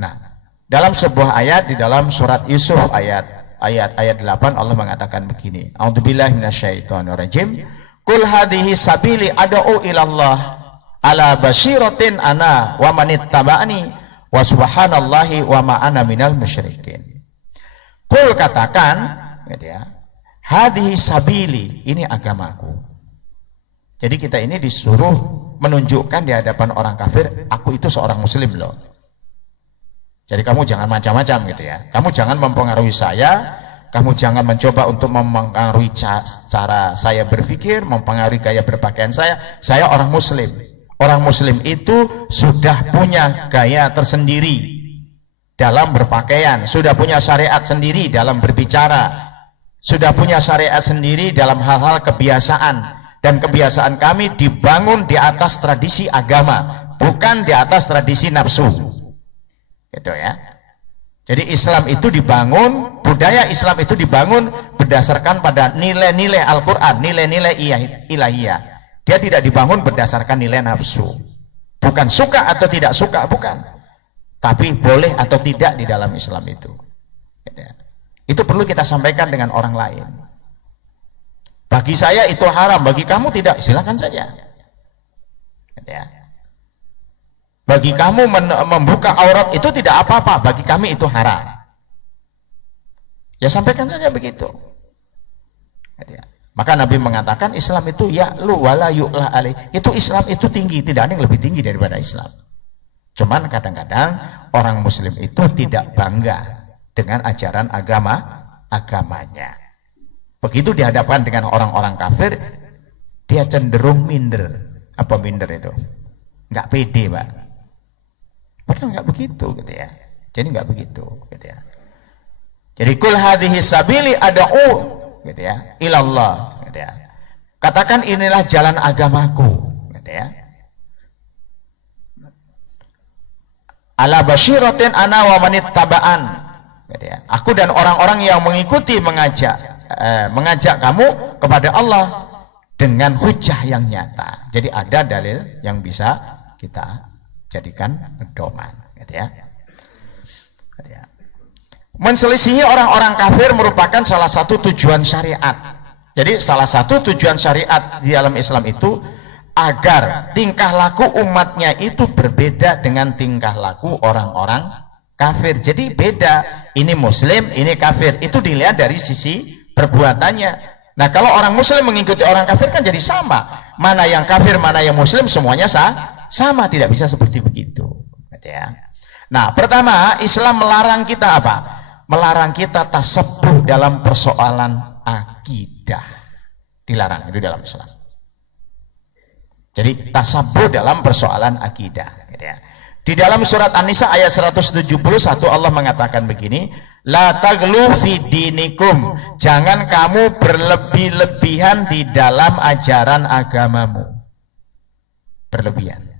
Nah, dalam sebuah ayat di dalam surat Yusuf ayat 8 Allah mengatakan begini. A'udzubillahi minasyaitonirrajim. Qul hadhihi sabili ad'u ilallah ala basyiratin ana wa manittaba'ani wa subhanallahi wa ma ana minal musyrikin. Qul, katakan, gitu ya, hadhihi sabili, ini agamaku. Jadi kita ini disuruh menunjukkan di hadapan orang kafir, aku itu seorang muslim loh. Jadi kamu jangan macam-macam gitu ya. Kamu jangan mempengaruhi saya, kamu jangan mencoba untuk mempengaruhi cara saya berpikir, mempengaruhi gaya berpakaian saya. Saya orang muslim. Orang muslim itu sudah punya gaya tersendiri dalam berpakaian, sudah punya syariat sendiri dalam berbicara, sudah punya syariat sendiri dalam hal-hal kebiasaan, dan kebiasaan kami dibangun di atas tradisi agama, bukan di atas tradisi nafsu. Gitu ya. Jadi Islam itu dibangun, budaya Islam itu dibangun berdasarkan pada nilai-nilai Al-Quran, nilai-nilai ilahiyah. Dia tidak dibangun berdasarkan nilai nafsu. Bukan suka atau tidak suka, bukan. Tapi boleh atau tidak di dalam Islam itu. Itu perlu kita sampaikan dengan orang lain. Bagi saya itu haram, bagi kamu tidak, silakan saja. Bagi kamu membuka aurat itu tidak apa-apa, bagi kami itu haram. Ya sampaikan saja begitu. Maka Nabi mengatakan Islam itu ya'lu wala yu'la alaih. Itu Islam itu tinggi, tidak ada yang lebih tinggi daripada Islam. Cuman kadang-kadang orang muslim itu tidak bangga dengan ajaran agamanya. Begitu dihadapkan dengan orang-orang kafir, dia cenderung minder. Apa minder itu? Nggak pede, Pak. Padahal nggak begitu, gitu ya. Jadi nggak begitu, gitu ya. Jadi kul hadhihi sabili ad'u, gitu ya, ilallah, gitu ya. Katakan inilah jalan agamaku, gitu ya. Ala basyiratin ana wa manittaba'an, gitu ya. Aku dan orang-orang yang mengikuti mengajak kamu kepada Allah dengan hujah yang nyata. Jadi ada dalil yang bisa kita jadikan pedoman, gitu ya. Gitu ya. Menselisihi orang-orang kafir merupakan salah satu tujuan syariat. Jadi salah satu tujuan syariat di dalam Islam itu agar tingkah laku umatnya itu berbeda dengan tingkah laku orang-orang kafir. Jadi beda, ini muslim, ini kafir. Itu dilihat dari sisi perbuatannya. Nah, kalau orang muslim mengikuti orang kafir kan jadi sama. Mana yang kafir, mana yang muslim, semuanya sama. Tidak bisa seperti begitu. Nah, pertama, Islam melarang kita apa? Melarang kita tasabuh dalam persoalan akidah. Dilarang itu dalam Islam. Jadi tasabuh dalam persoalan akidah, gitu ya. Di dalam surat An-Nisa ayat 171 Allah mengatakan begini, La taghlu fi dinikum, jangan kamu berlebih-lebihan di dalam ajaran agamamu. Berlebihan.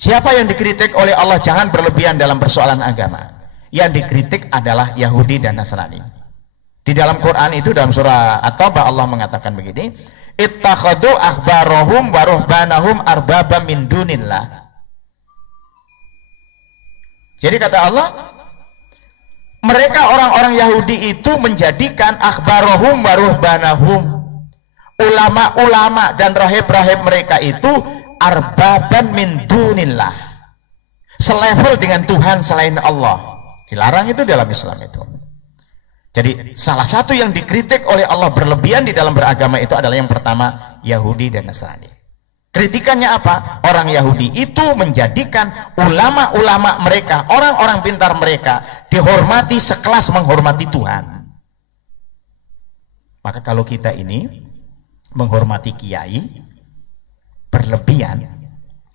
Siapa yang dikritik oleh Allah jangan berlebihan dalam persoalan agama? Yang dikritik adalah Yahudi dan Nasrani. Di dalam Quran itu, dalam surah At-Taubah, Allah mengatakan begini, ittakhadhu ahbarahum wa ruhbanahum arbaba min dunillah. Jadi kata Allah, mereka orang-orang Yahudi itu menjadikan ahbarahum wa ruhbanahum, ulama-ulama dan rahib-rahib mereka itu arbaban min dunillah, selevel dengan Tuhan selain Allah. Dilarang itu dalam Islam itu. Jadi salah satu yang dikritik oleh Allah berlebihan di dalam beragama itu adalah yang pertama, Yahudi dan Nasrani. Kritikannya apa? Orang Yahudi itu menjadikan ulama-ulama mereka, orang-orang pintar mereka dihormati sekelas menghormati Tuhan. Maka kalau kita ini menghormati kiai berlebihan,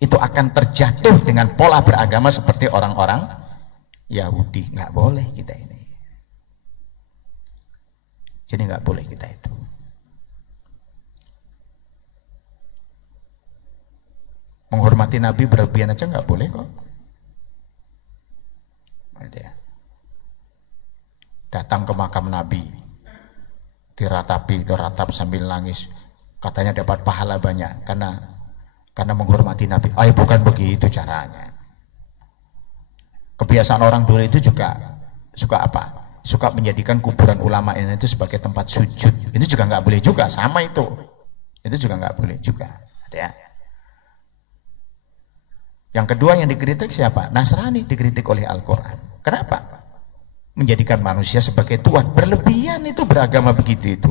itu akan terjatuh dengan pola beragama seperti orang-orang Yahudi. Nggak boleh kita ini. Jadi nggak boleh kita itu. Menghormati Nabi berlebihan aja nggak boleh kok. Datang ke makam Nabi, diratapi, ratap sambil nangis, katanya dapat pahala banyak karena menghormati Nabi. Bukan begitu caranya. Kebiasaan orang dulu itu juga suka apa? Suka menjadikan kuburan ulama ini itu sebagai tempat sujud. Itu juga nggak boleh juga, sama itu. Itu juga nggak boleh juga. Ya. Yang kedua yang dikritik siapa? Nasrani dikritik oleh Al-Quran. Kenapa? Menjadikan manusia sebagai Tuhan. Berlebihan itu beragama begitu itu.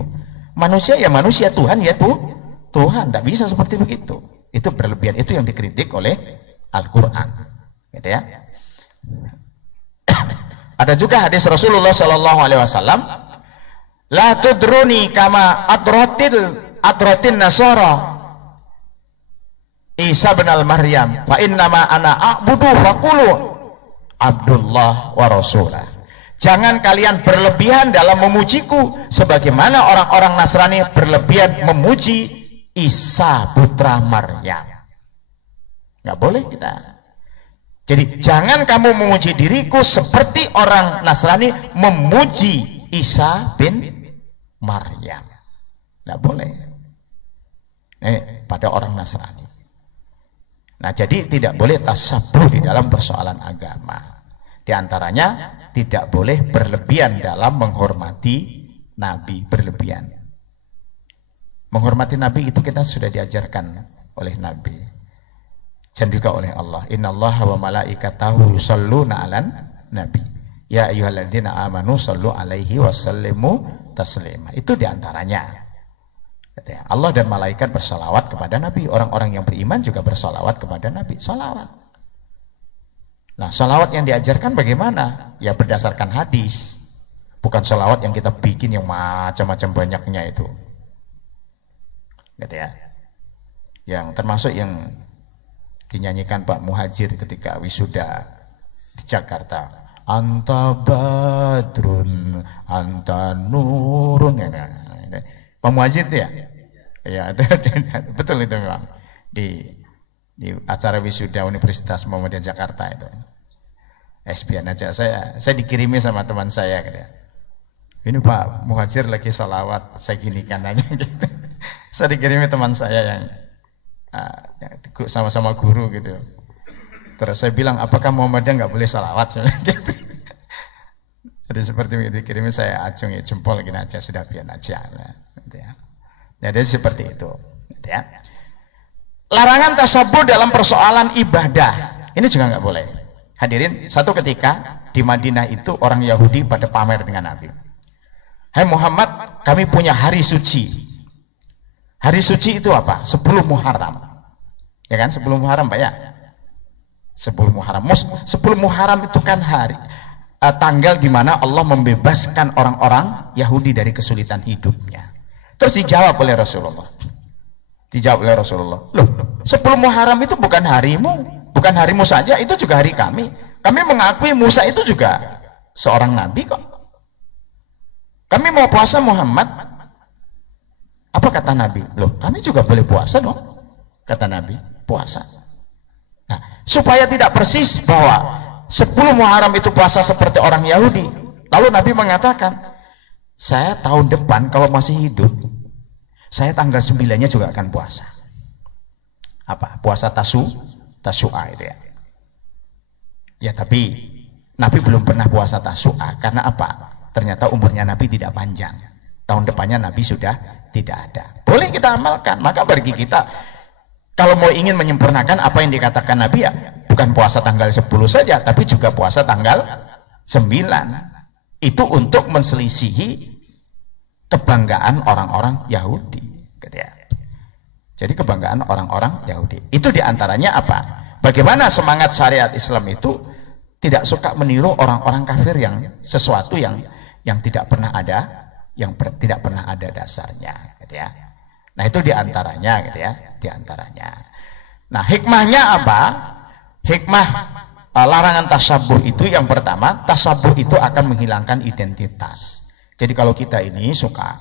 Manusia ya manusia, Tuhan ya Tuhan. Tidak bisa seperti begitu. Itu berlebihan, itu yang dikritik oleh Al-Quran. Gitu ya. Ada juga hadis Rasulullah Shallallahu Alaihi Wasallam, la tudruni kama adratin nasara Isa bin al-Maryam, fa innama ana a'budu faqulu Abdullah wa Rasulah. Jangan kalian berlebihan dalam memujiku sebagaimana orang-orang Nasrani berlebihan memuji Isa putra Maryam. Nggak boleh kita. Jadi jangan kamu memuji diriku seperti orang Nasrani memuji Isa bin Maryam. Nggak boleh. Pada orang Nasrani. Nah, jadi tidak boleh tasabuh di dalam persoalan agama. Di antaranya tidak boleh berlebihan dalam menghormati Nabi, berlebihan. Menghormati Nabi itu kita sudah diajarkan oleh Nabi. Dan juga oleh Allah. Innallaha wa malaikatahu yusholluna 'alan nabi. Ya ayyuhalladzina amanu shallu 'alaihi wa sallimu taslima. Itu diantaranya. Allah dan malaikat bersalawat kepada Nabi. Orang-orang yang beriman juga bersalawat kepada Nabi. Salawat. Nah, salawat yang diajarkan bagaimana? Ya berdasarkan hadis. Bukan salawat yang kita bikin yang macam-macam banyaknya itu. Gitu ya. Yang termasuk yang dinyanyikan Pak Muhajir ketika wisuda di Jakarta. Anta badrun, anta nurun. Pak Muhajir itu ya? Ya, betul itu memang. Di acara wisuda Universitas Muhammadiyah Jakarta itu. SBN aja saya dikirimi sama teman saya gitu. Ini Pak Muhajir lagi salawat, saya ginikan aja gitu. Saya dikirimi teman saya yang sama-sama guru gitu. Terus saya bilang, apakah Muhammadiyah nggak boleh salawat? Gitu. Jadi seperti itu dikirimi, saya acung ya jempol gini aja, sudah biar aja. Gitu ya. Jadi seperti itu. Gitu ya. Larangan tasabuh dalam persoalan ibadah, ini juga nggak boleh. Hadirin, satu ketika di Madinah itu orang Yahudi pada pamer dengan Nabi. Hai Muhammad, kami punya hari suci. Hari suci itu apa? 10 Muharram. Ya kan? 10 Muharram Pak ya? 10 Muharram. 10 Muharram itu kan hari tanggal di mana Allah membebaskan orang-orang Yahudi dari kesulitan hidupnya. Terus dijawab oleh Rasulullah. Dijawab oleh Rasulullah. Loh, 10 Muharram itu bukan harimu. Bukan harimu saja, itu juga hari kami. Kami mengakui Musa itu juga seorang nabi kok. Kami mau puasa Muhammad. Apa kata Nabi? Loh, kami juga boleh puasa dong. Kata Nabi, puasa. Nah, supaya tidak persis bahwa 10 Muharram itu puasa seperti orang Yahudi. Lalu Nabi mengatakan, saya tahun depan kalau masih hidup, saya tanggal 9-nya juga akan puasa. Apa? Puasa Tasu'a itu ya. Ya, tapi Nabi belum pernah puasa Tasu'a. Karena apa? Ternyata umurnya Nabi tidak panjang. Tahun depannya Nabi sudah tidak ada. Boleh kita amalkan. Maka bagi kita, kalau mau ingin menyempurnakan apa yang dikatakan Nabi, ya bukan puasa tanggal 10 saja, tapi juga puasa tanggal 9. Itu untuk menselisihi kebanggaan orang-orang Yahudi, gitu ya. Jadi kebanggaan orang-orang Yahudi. Itu diantaranya apa? Bagaimana semangat syariat Islam itu tidak suka meniru orang-orang kafir yang sesuatu yang tidak pernah ada, tidak pernah ada dasarnya, gitu ya. Nah, itu diantaranya, gitu ya, diantaranya. Nah, hikmahnya apa? Hikmah larangan tasabuh itu yang pertama, tasabuh itu akan menghilangkan identitas. Jadi kalau kita ini suka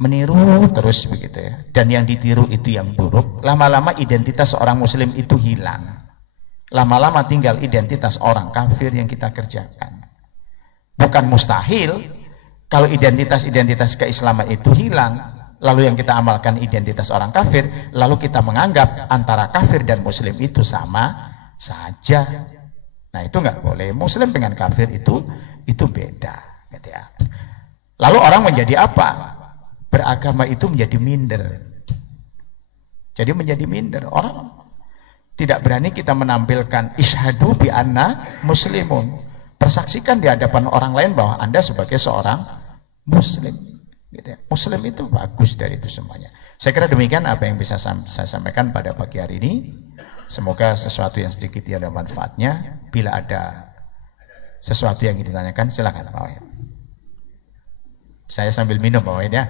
meniru terus begitu ya, dan yang ditiru itu yang buruk, lama-lama identitas seorang muslim itu hilang. Lama-lama tinggal identitas orang kafir yang kita kerjakan. Bukan mustahil kalau identitas keislaman itu hilang, lalu yang kita amalkan identitas orang kafir, lalu kita menganggap antara kafir dan muslim itu sama saja. Nah, itu nggak boleh. Muslim dengan kafir itu beda, gitu ya. Lalu orang menjadi apa? Beragama itu menjadi minder. Jadi menjadi minder. Orang tidak berani kita menampilkan isyhadu bi anna muslimun. Persaksikan di hadapan orang lain bahwa Anda sebagai seorang muslim. Gitu ya. Muslim itu bagus dari itu semuanya. Saya kira demikian apa yang bisa saya sampaikan pada pagi hari ini. Semoga sesuatu yang sedikit ada manfaatnya. Bila ada sesuatu yang ditanyakan, silakan Pak Wahid. Saya sambil minum Pak Wahid ya.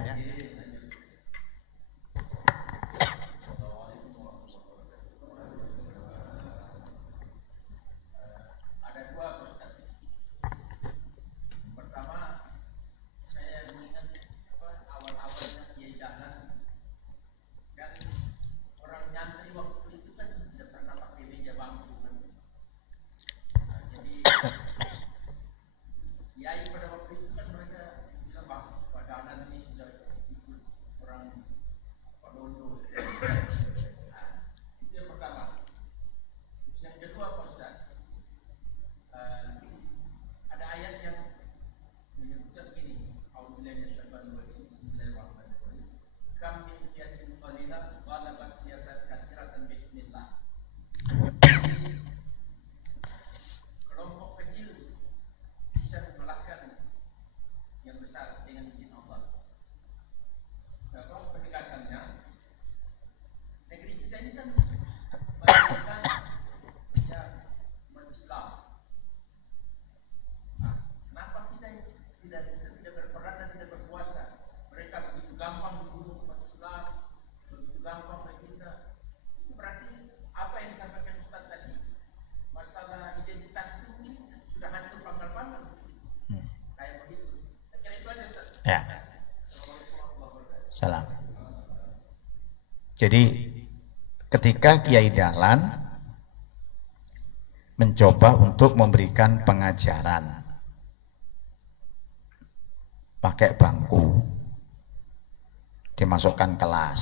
Ya. Salam. Jadi ketika Kiai Dahlan mencoba untuk memberikan pengajaran pakai bangku, dimasukkan kelas.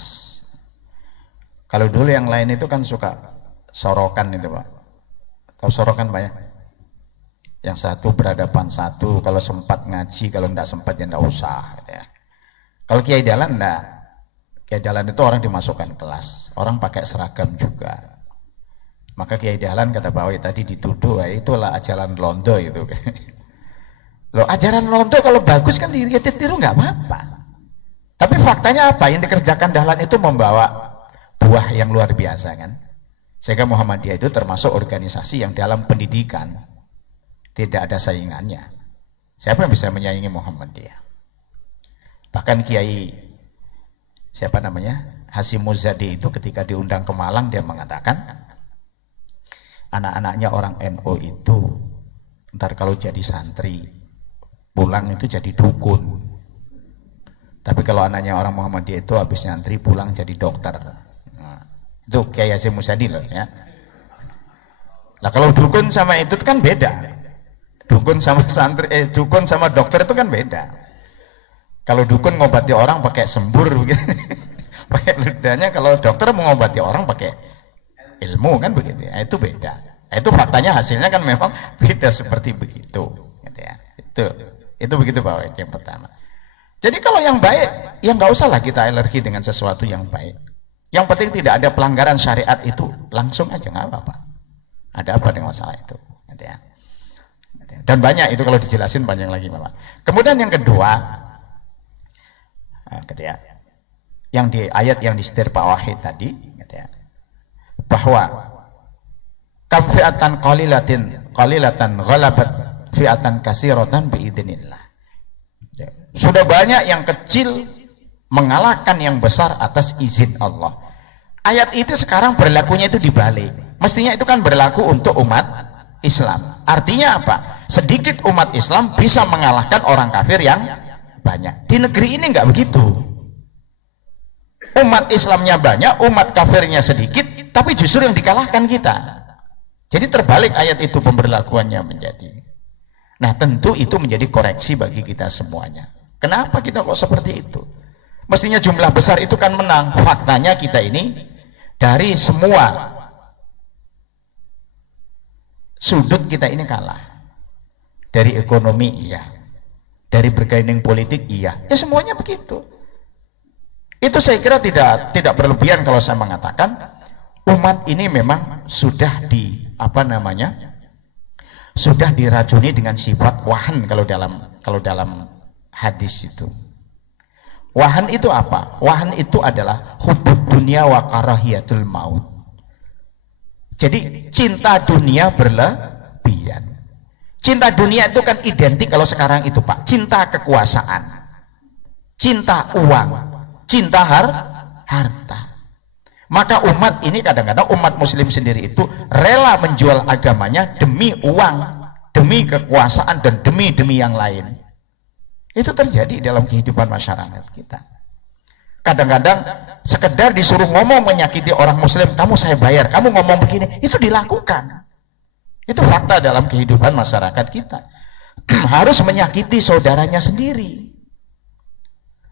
Kalau dulu yang lain itu kan suka sorokan itu Pak. Tahu sorokan Pak ya? Yang satu berhadapan satu, kalau sempat ngaji, kalau tidak sempat ya tidak usah. Ya. Kalau Kiai Dahlan enggak. Kiai Dahlan itu orang dimasukkan kelas, orang pakai seragam juga. Maka Kiai Dahlan kata Pak Wahid tadi dituduh, itulah ajaran londo itu. Loh, ajaran londo kalau bagus kan ditiru nggak apa-apa. Tapi faktanya apa? Yang dikerjakan Dahlan itu membawa buah yang luar biasa kan. Sehingga Muhammadiyah itu termasuk organisasi yang dalam pendidikan tidak ada saingannya. Siapa yang bisa menyaingi Muhammadiyah? Bahkan Kiai siapa namanya? Hasyim Muzadi itu ketika diundang ke Malang dia mengatakan anak-anaknya orang NU itu ntar kalau jadi santri pulang itu jadi dukun. Tapi kalau anaknya orang Muhammadiyah itu habis nyantri pulang jadi dokter. Nah, itu Kiai Hasyim Musyadi loh ya. Nah kalau dukun sama itu kan beda. Dukun sama santri, dukun sama dokter itu kan beda. Kalau dukun ngobati orang pakai sembur begitu. Pakai ludahnya, kalau dokter mengobati orang pakai ilmu kan begitu ya. Itu beda. Itu faktanya hasilnya kan memang beda seperti begitu gitu ya. Itu begitu Pak yang pertama. Jadi kalau yang baik, ya nggak usah lah kita alergi dengan sesuatu yang baik. Yang penting tidak ada pelanggaran syariat itu langsung aja nggak apa-apa. Ada apa dengan masalah itu? Gitu ya. Dan banyak itu kalau dijelasin panjang lagi Bapak. Kemudian yang kedua, gitu ya, yang di ayat yang disetir Pak Wahid tadi, gitu ya, bahwa kam fi'atan qalilatan ghalabat fi'atan katsiratan biidznillah. Sudah banyak yang kecil mengalahkan yang besar atas izin Allah. Ayat itu sekarang berlakunya itu dibalik. Mestinya itu kan berlaku untuk umat Islam. Artinya apa? Sedikit umat Islam bisa mengalahkan orang kafir yang banyak. Di negeri ini nggak begitu. Umat Islamnya banyak, umat kafirnya sedikit, tapi justru yang dikalahkan kita. Jadi terbalik ayat itu pemberlakuannya menjadi. Nah tentu itu menjadi koreksi bagi kita semuanya. Kenapa kita kok seperti itu? Mestinya jumlah besar itu kan menang. Faktanya kita ini dari semua sudut kita ini kalah. Dari ekonomi iya, dari bergaining politik iya, ya semuanya begitu. Itu saya kira tidak berlebihan kalau saya mengatakan umat ini memang sudah sudah diracuni dengan sifat wahan kalau dalam hadis itu. Wahan itu apa? Wahan itu adalah hubbud dunya wa karahiyatul maut. Jadi cinta dunia berlebihan. Cinta dunia itu kan identik kalau sekarang itu Pak, cinta kekuasaan, cinta uang, cinta harta. Maka umat ini kadang-kadang umat muslim sendiri itu rela menjual agamanya demi uang, demi kekuasaan dan demi yang lain. Itu terjadi dalam kehidupan masyarakat kita. Kadang-kadang sekedar disuruh ngomong menyakiti orang muslim, kamu saya bayar, kamu ngomong begini, itu dilakukan. Itu fakta dalam kehidupan masyarakat kita. Harus menyakiti saudaranya sendiri.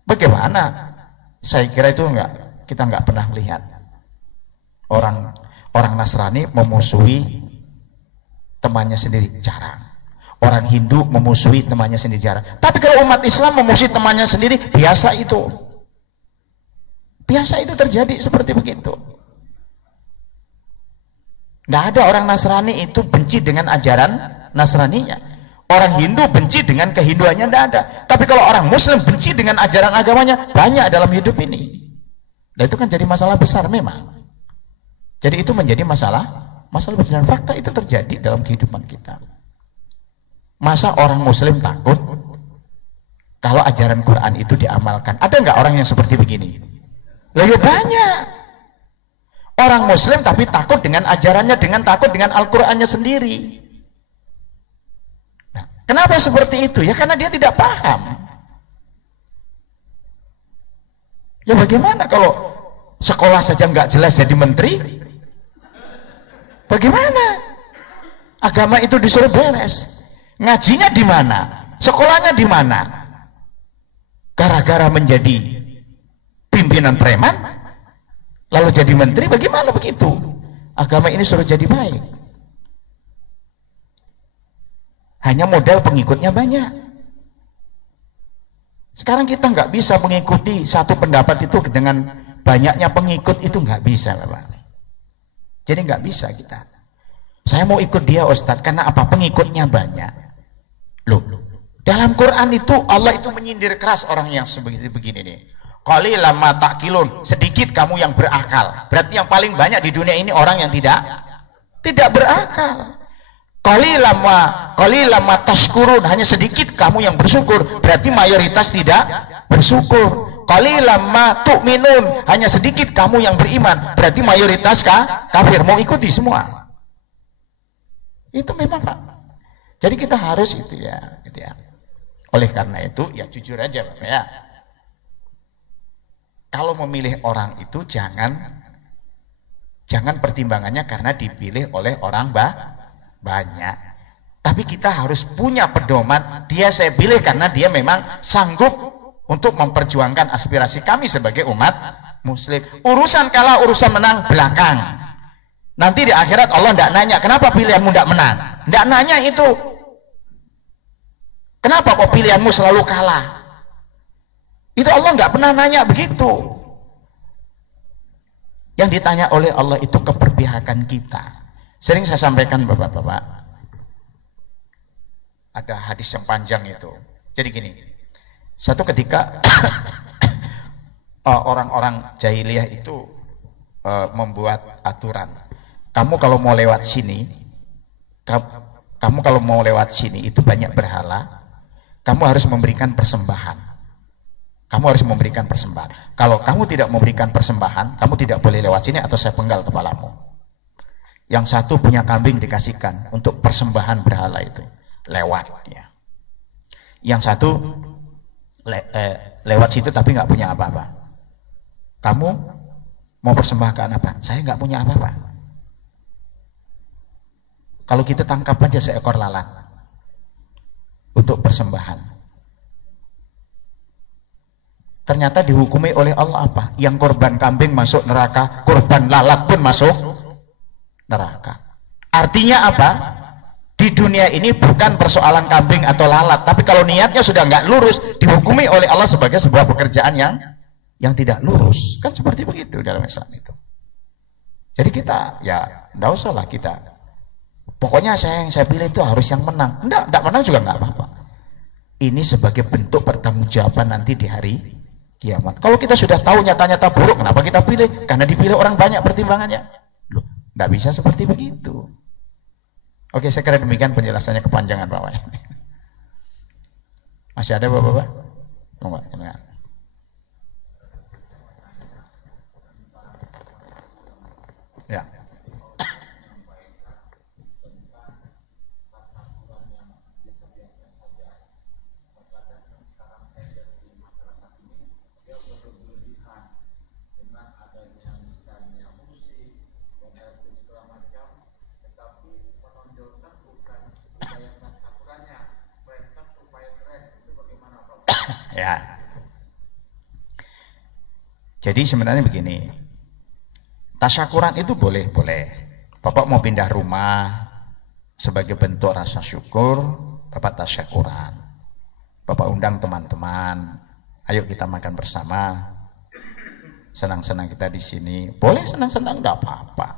Bagaimana? Saya kira itu kita nggak pernah melihat orang Nasrani memusuhi temannya sendiri, jarang. Orang Hindu memusuhi temannya sendiri, jarang. Tapi kalau umat Islam memusuhi temannya sendiri, biasa itu. Biasa itu terjadi seperti begitu. Nggak ada orang Nasrani itu benci dengan ajaran Nasraninya. Orang Hindu benci dengan kehinduannya, nggak ada. Tapi kalau orang Muslim benci dengan ajaran agamanya, banyak dalam hidup ini. Dan itu kan jadi masalah besar memang. Jadi itu menjadi masalah besar. Dan fakta itu terjadi dalam kehidupan kita. Masa orang Muslim takut kalau ajaran Quran itu diamalkan? Ada nggak orang yang seperti begini? Lah ya banyak. Orang Muslim tapi takut dengan ajarannya, takut dengan Al-Qurannya sendiri. Nah, kenapa seperti itu? Ya karena dia tidak paham. Ya bagaimana kalau sekolah saja nggak jelas jadi menteri? Bagaimana? Agama itu disuruh beres. Ngajinya di mana? Sekolahnya di mana? Gara-gara menjadi pimpinan preman lalu jadi menteri, bagaimana begitu? Agama ini suruh jadi baik. Hanya modal pengikutnya banyak. Sekarang kita nggak bisa mengikuti satu pendapat itu dengan banyaknya pengikut, itu nggak bisa Bapak. Jadi nggak bisa kita. Saya mau ikut dia Ustadz karena apa? Pengikutnya banyak. Loh, dalam Quran itu Allah itu menyindir keras orang yang begini nih. Qalilan ma ta'qilun, sedikit kamu yang berakal. Berarti yang paling banyak di dunia ini orang yang tidak berakal. Qalilan ma tashkurun, hanya sedikit kamu yang bersyukur. Berarti mayoritas tidak bersyukur. Qalilan ma tu'minun, hanya sedikit kamu yang beriman. Berarti mayoritas kafir. Mau ikuti semua. Itu memang Pak. Jadi kita harus itu ya, gitu ya. Oleh karena itu ya jujur aja Bapak ya. Kalau memilih orang itu jangan pertimbangannya karena dipilih oleh orang banyak. Tapi kita harus punya pedoman, dia saya pilih karena dia memang sanggup untuk memperjuangkan aspirasi kami sebagai umat muslim. Urusan kalah, urusan menang belakang. Nanti di akhirat Allah tidak nanya, kenapa pilihanmu tidak menang? Tidak nanya itu. Kenapa kok pilihanmu selalu kalah? Itu Allah nggak pernah nanya begitu. Yang ditanya oleh Allah itu keberpihakan kita. Sering saya sampaikan bapak-bapak, ada hadis yang panjang itu. Jadi gini, satu ketika orang-orang jahiliyah itu membuat aturan. Kamu kalau mau lewat sini, kamu kalau mau lewat sini itu banyak berhala. Kamu harus memberikan persembahan. Kamu harus memberikan persembahan. Kalau kamu tidak memberikan persembahan, kamu tidak boleh lewat sini atau saya penggal kepalamu. Yang satu punya kambing dikasihkan untuk persembahan berhala itu. Lewat ya. Yang satu lewat situ tapi nggak punya apa-apa. Kamu mau persembahkan apa? Saya nggak punya apa-apa. Kalau kita tangkap aja seekor lalat untuk persembahan. Ternyata dihukumi oleh Allah apa? Yang korban kambing masuk neraka, korban lalat pun masuk neraka. Artinya apa? Di dunia ini bukan persoalan kambing atau lalat, tapi kalau niatnya sudah nggak lurus, dihukumi oleh Allah sebagai sebuah pekerjaan yang tidak lurus. Kan seperti begitu dalam Islam itu. Jadi kita ya nggak usah lah kita. Pokoknya yang saya pilih itu harus yang menang. Enggak menang juga nggak apa-apa. Ini sebagai bentuk pertanggungjawaban nanti di hari kiamat. Kalau kita sudah tahu nyata-nyata buruk, kenapa kita pilih? Karena dipilih orang banyak pertimbangannya. Loh, nggak bisa seperti begitu. Oke, saya kira demikian penjelasannya, kepanjangan Bapak. Masih ada Bapak-Bapak? Enggak, enggak. Ya. Ya. Jadi sebenarnya begini, tasyakuran itu boleh. Bapak mau pindah rumah sebagai bentuk rasa syukur, Bapak tasyakuran. Bapak undang teman-teman, ayo kita makan bersama, senang-senang kita di sini. Boleh senang-senang, nggak apa-apa.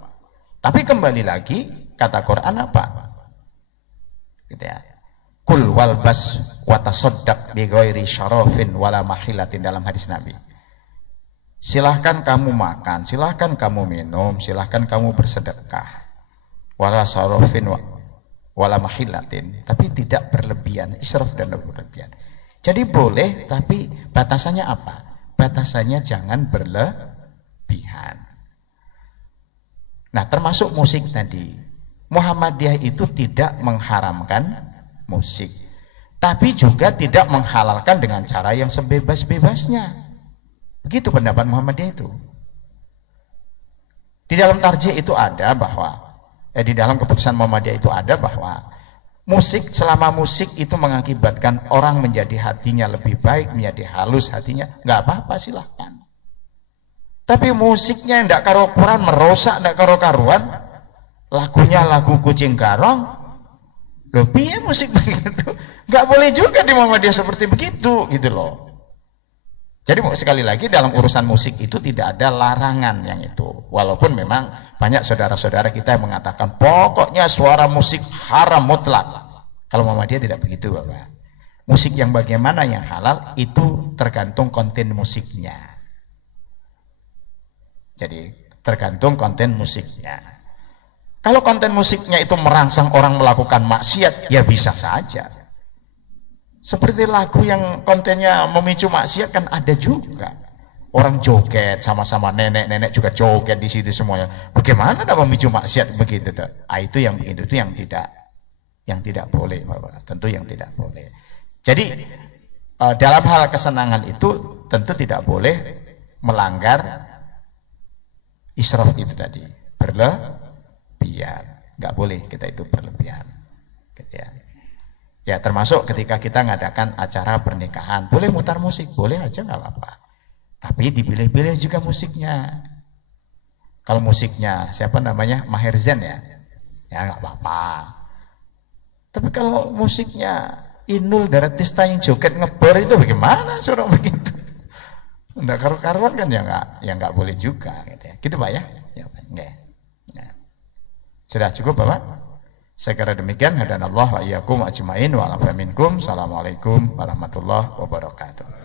Tapi kembali lagi kata Quran apa? Gitu ya. Kul walbas watasoddaq bi ghairi syarafin wala mahilatin, dalam hadis Nabi. Silahkan kamu makan, silahkan kamu minum, silahkan kamu bersedekah. Wala syarafin wala mahilatin, tapi tidak berlebihan, israf dan berlebihan. Jadi boleh, tapi batasannya apa? Batasannya jangan berlebihan. Nah, termasuk musik tadi. Muhammadiyah itu tidak mengharamkan musik, tapi juga tidak menghalalkan dengan cara yang sebebas-bebasnya. Begitu pendapat Muhammadiyah itu. Di dalam tarjih itu ada bahwa di dalam keputusan Muhammadiyah itu ada bahwa musik, selama musik itu mengakibatkan orang menjadi hatinya lebih baik, menjadi halus hatinya, nggak apa-apa, silahkan. Tapi musiknya ndak karo Quran, merosak ndak karo karuan, lagunya lagu kucing garong. Lebih ya musik begitu, nggak boleh juga di Muhammadiyah seperti begitu, gitu loh. Jadi sekali lagi dalam urusan musik itu tidak ada larangan yang itu. Walaupun memang banyak saudara-saudara kita yang mengatakan pokoknya suara musik haram mutlak. Kalau Muhammadiyah tidak begitu, Bapak. Musik yang bagaimana yang halal itu tergantung konten musiknya. Jadi tergantung konten musiknya. Kalau konten musiknya itu merangsang orang melakukan maksiat, ya bisa saja. Seperti lagu yang kontennya memicu maksiat kan ada juga. Orang joget sama-sama, nenek-nenek juga joget di situ semuanya. Bagaimana ada memicu maksiat begitu? Itu yang begitu, itu yang tidak Yang tidak boleh, Bapak. Tentu yang tidak boleh. Jadi dalam hal kesenangan itu tentu tidak boleh melanggar israf itu tadi, berlebihan. Nggak boleh kita itu berlebihan. Gitu ya. Ya termasuk ketika kita ngadakan acara pernikahan, boleh mutar musik, boleh aja nggak apa-apa. Tapi dipilih-pilih juga musiknya. Kalau musiknya siapa namanya Maher Zain ya nggak apa-apa. Tapi kalau musiknya Inul Daratista yang joget ngebor itu bagaimana suruh begitu? Nggak karu-karuan kan ya nggak boleh juga gitu ya. Gitu Pak ya? Ya Pak. Ya. Sudah cukup Bapak? Saya kira demikian. Hadanallah wa iyyakum ajmain wa ala minkum. Assalamualaikum warahmatullahi wabarakatuh.